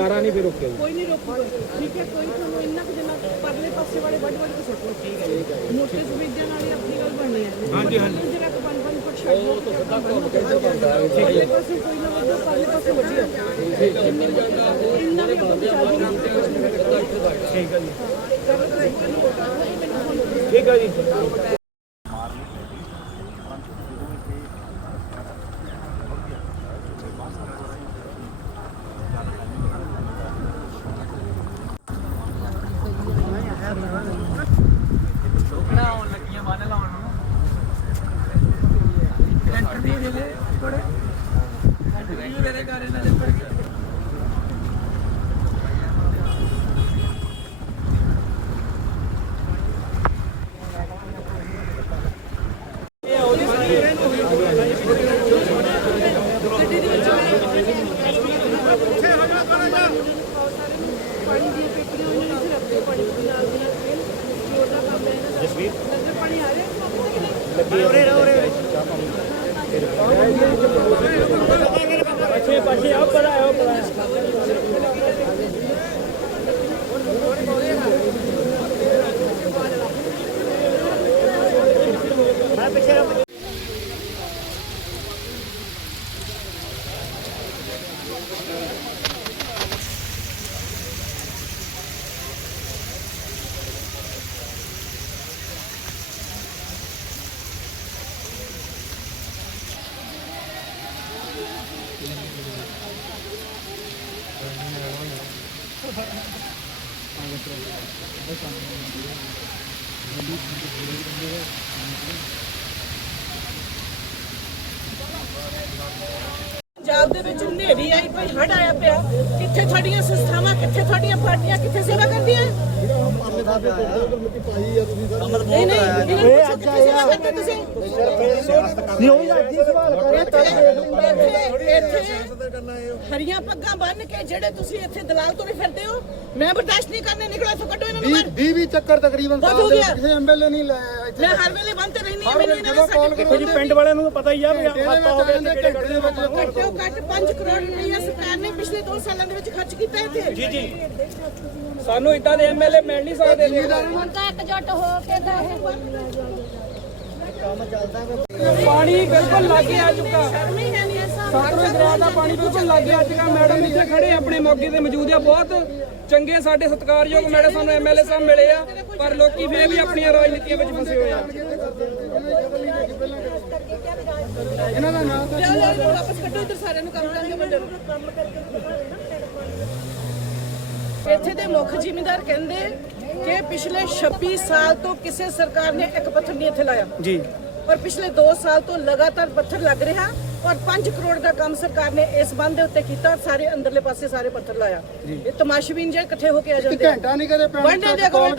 ਦੁਬਾਰਾ ਨਹੀਂ ਫਿਰ ਰੁਕਿਆ ਕੋਈ ਨਹੀਂ ਰੋਕੂਗਾ। ਠੀਕ ਹੈ ਕੋਈ ਤੁਹਾਨੂੰ ਇੰਨਾ ਕੁ ਜਿੰਨਾ ਪਰਲੇ ਪਾਸੇ ਵਾਲੇ ਵੱਡ ਵੱਡ ਕੇ ਸੁੱਟ। ਲਓ ਠੀਕ ਹੈ ਮੋਟੇ ਸੁਵਿਧਾ ਨਾਲ ਹੀ ਆਪਣੀ ਗੱਲ ਬਣਨੀ ਹੈ। ਹਾਂਜੀ ਹਾਂਜੀ। ਜਿਹੜਾ ਕਿ ਪੰਜ ਪੰਜ ਫੁੱਟ ਛੱਡ ਉਹ ਤਾਂ ਸਿੱਧਾ ਘੁੰਮ ਕੇ ਪਰਲੇ ਪਾਸੇ ਕੋਈ ਨਾ ਵੱਧੋ ਪਰਲੇ ਪਾਸੇ ਵਧੀਆ ਇੰਨਾ ਵੀ ਆਪਾਂ ਚੱਲ ਜਾਣਾ ਠੀਕ ਹੈ ਜੀ। ਠੀਕ ਹੈ ਜੀ। ਪਾਣੀ ਦੀਆਂ ਪੇਟੀਆਂ ਉਹਨਾਂ ਨੇ ਰੱਖਦੇ ਪਾਣੀ ਦੇ ਨਾਲ ਦੀ ਨਾਲ ਫੇਰ ਜੋਰ ਦਾ ਕੰਮ ਹੈ ਇਹਨਾਂ ਦਾ ਜਸਵੀਰ ਨਜ਼ਰ ਪਾਣੀ ਆ ਰਿਹਾ ਅੱਛੇ ਪਾਸੇ ਆਓ ਪੜਾ ਆਓ ਪੜਾ ਪੰਜਾਬ ਦੇ ਵਿੱਚ ਹਨੇਰੀ ਆਈ ਪਈ ਹੜ ਆਇਆ ਪਿਆ ਕਿੱਥੇ ਤੁਹਾਡੀਆਂ ਸੰਸਥਾਵਾਂ ਕਿੱਥੇ ਤੁਹਾਡੀਆਂ ਪਾਰਟੀਆਂ ਕਿੱਥੇ ਸੇਵਾ ਕਰਦੀਆਂ? ਨਹੀਂ ਨਹੀਂ ਇਹ ਅੱਜ ਆਇਆ ਤੁਸੀਂ? ਨਹੀਂ ਉਹ ਅੱਜ ਹੀ ਸਵਾਲ ਹਰੀਆਂ ਪੱਗਾਂ ਬੰਨ ਕੇ ਜਿਹੜੇ ਤੁਸੀਂ ਇੱਥੇ ਦਲਾਲ ਤੁਰੇ ਫਿਰਦੇ ਹੋ ਮੈਂ ਬਰਦਾਸ਼ਤ ਨਹੀਂ ਕਰਨੇ ਨਿਕਲੋ ਇੱਥੋਂ ਕੱਢੋ ਇਹਨਾਂ ਨੂੰ ਬਾਹਰ 20 20 ਚੱਕਰ ਤਕਰੀਬਨ ਬਹੁਤ ਹੋ ਸਾਲ ਦੇ ਗਿਆ। ਕਿਸੇ ਐਮਐਲਏ ਨਹੀਂ ਲਾਇਆ ਇੱਥੇ। ਮੈਂ ਹਰ ਵੇਲੇ ਬੰਦ ਰਹਿਣੀ ਹੈ ਮੈਨੂੰ ਇਹਨਾਂ ਜਦੋਂ ਕਾਲ ਦੇ ਕਰੋ ਜੀ ਪਿੰਡ ਵਾਲਿਆਂ ਨੂੰ ਤਾਂ ਪਤਾ ਹੀ ਆ ਵੀ ਇਹਦੇ ਆਪਾਂ ਹੋ ਵਿੱਚ ਗਏ ਕਹਿੰਦੇ ਘੰਟੇ ਦੇ ਵਿੱਚ ਘੱਟੋ ਘੱਟ 5 ਕਰੋੜ ਰੁਪਏ ਸਰਕਾਰ ਨੇ ਪਿਛਲੇ 2 ਸਾਲਾਂ ਦੇ ਵਿੱਚ ਖਰਚ ਕੀਤਾ ਇੱਥੇ। ਜੀ ਜੀ। ਸਾਨੂੰ ਇਦਾਂ ਦੇ ਐਮਐਲਏ ਮਿਲ ਨਹੀਂ ਸਕਦੇ। ਜੀ ਹੁਣ ਤਾਂ ਇਕਜੁੱਟ ਹੋ ਕੇ ਤਾਂ ਪਾਣੀ ਬਿਲਕੁਲ ਲਾਗੇ ਆ ਚੁੱਕਾ। ਸ਼ਰਮ ਹੀ ਹੈ ਨਹੀਂ ਸਤਲੁਜ ਦਰਿਆ ਦਾ ਪਾਣੀ ਬਿਲਕੁਲ ਲਾਗੇ ਆ ਚੁੱਕਾ। ਮੈਡਮ ਇੱਥੇ ਖੜੇ ਆਪਣੇ ਮੌਕੇ ਤੇ ਮੌਜੂਦ ਆ। ਬਹੁਤ ਚੰਗੇ ਸਾਡੇ ਸਤਿਕਾਰਯੋਗ ਮੈਡਮ ਸਾਨੂੰ ਐਮਐਲਏ ਸਾਹਿਬ ਮਿਲੇ ਆ। ਪਰ ਲੋਕੀ ਫੇਰ ਵੀ ਆਪਣੀਆਂ ਰਾਜਨੀਤੀਆਂ ਵਿੱਚ ਫਸੇ ਹੋਏ ਆ। ਇਹਨਾਂ ਦਾ ਨਾਮ ਇਹਨੂੰ ਵਾਪਸ ਕੱਢੋ ਇੱਧਰ ਸਾਰਿਆਂ ਨੂੰ ਕੰਮ ਕਰਨ ਦੇ ਬੰਦੇ ਨੂੰ। ਇੱਥੇ ਦੇ ਮੁੱਖ ਜ਼ਿਮੀਂਦਾਰ ਕਹਿੰਦੇ ਕਿ ਪਿਛਲੇ 26 ਸਾਲ ਤੋਂ ਕਿਸੇ ਸਰਕਾਰ ਨੇ ਇੱਕ ਪੱਥਰ ਨਹੀਂ ਇੱਥੇ ਲਾਇਆ। ਜੀ। ਔਰ ਪਿਛਲੇ 2 ਸਾਲ ਤੋਂ ਲਗਾਤਾਰ ਪੱਥਰ ਲੱਗ ਰਿਹਾ ਔਰ 5 ਕਰੋੜ ਦਾ ਕੰਮ ਸਰਕਾਰ ਨੇ ਇਸ ਬੰਦ ਦੇ ਉੱਤੇ ਕੀਤਾ ਔਰ ਸਾਰੇ ਅੰਦਰਲੇ ਪਾਸੇ ਸਾਰੇ ਪੱਥਰ ਲਾਇਆ। ਇਹ ਤਮਾਸ਼ਬੀਨ ਜੇ ਇਕੱਠੇ ਹੋ ਕੇ ਆ ਜਾਂਦੇ। ਘੰਟਾ ਨਹੀਂ ਕਦੇ ਕੋਲ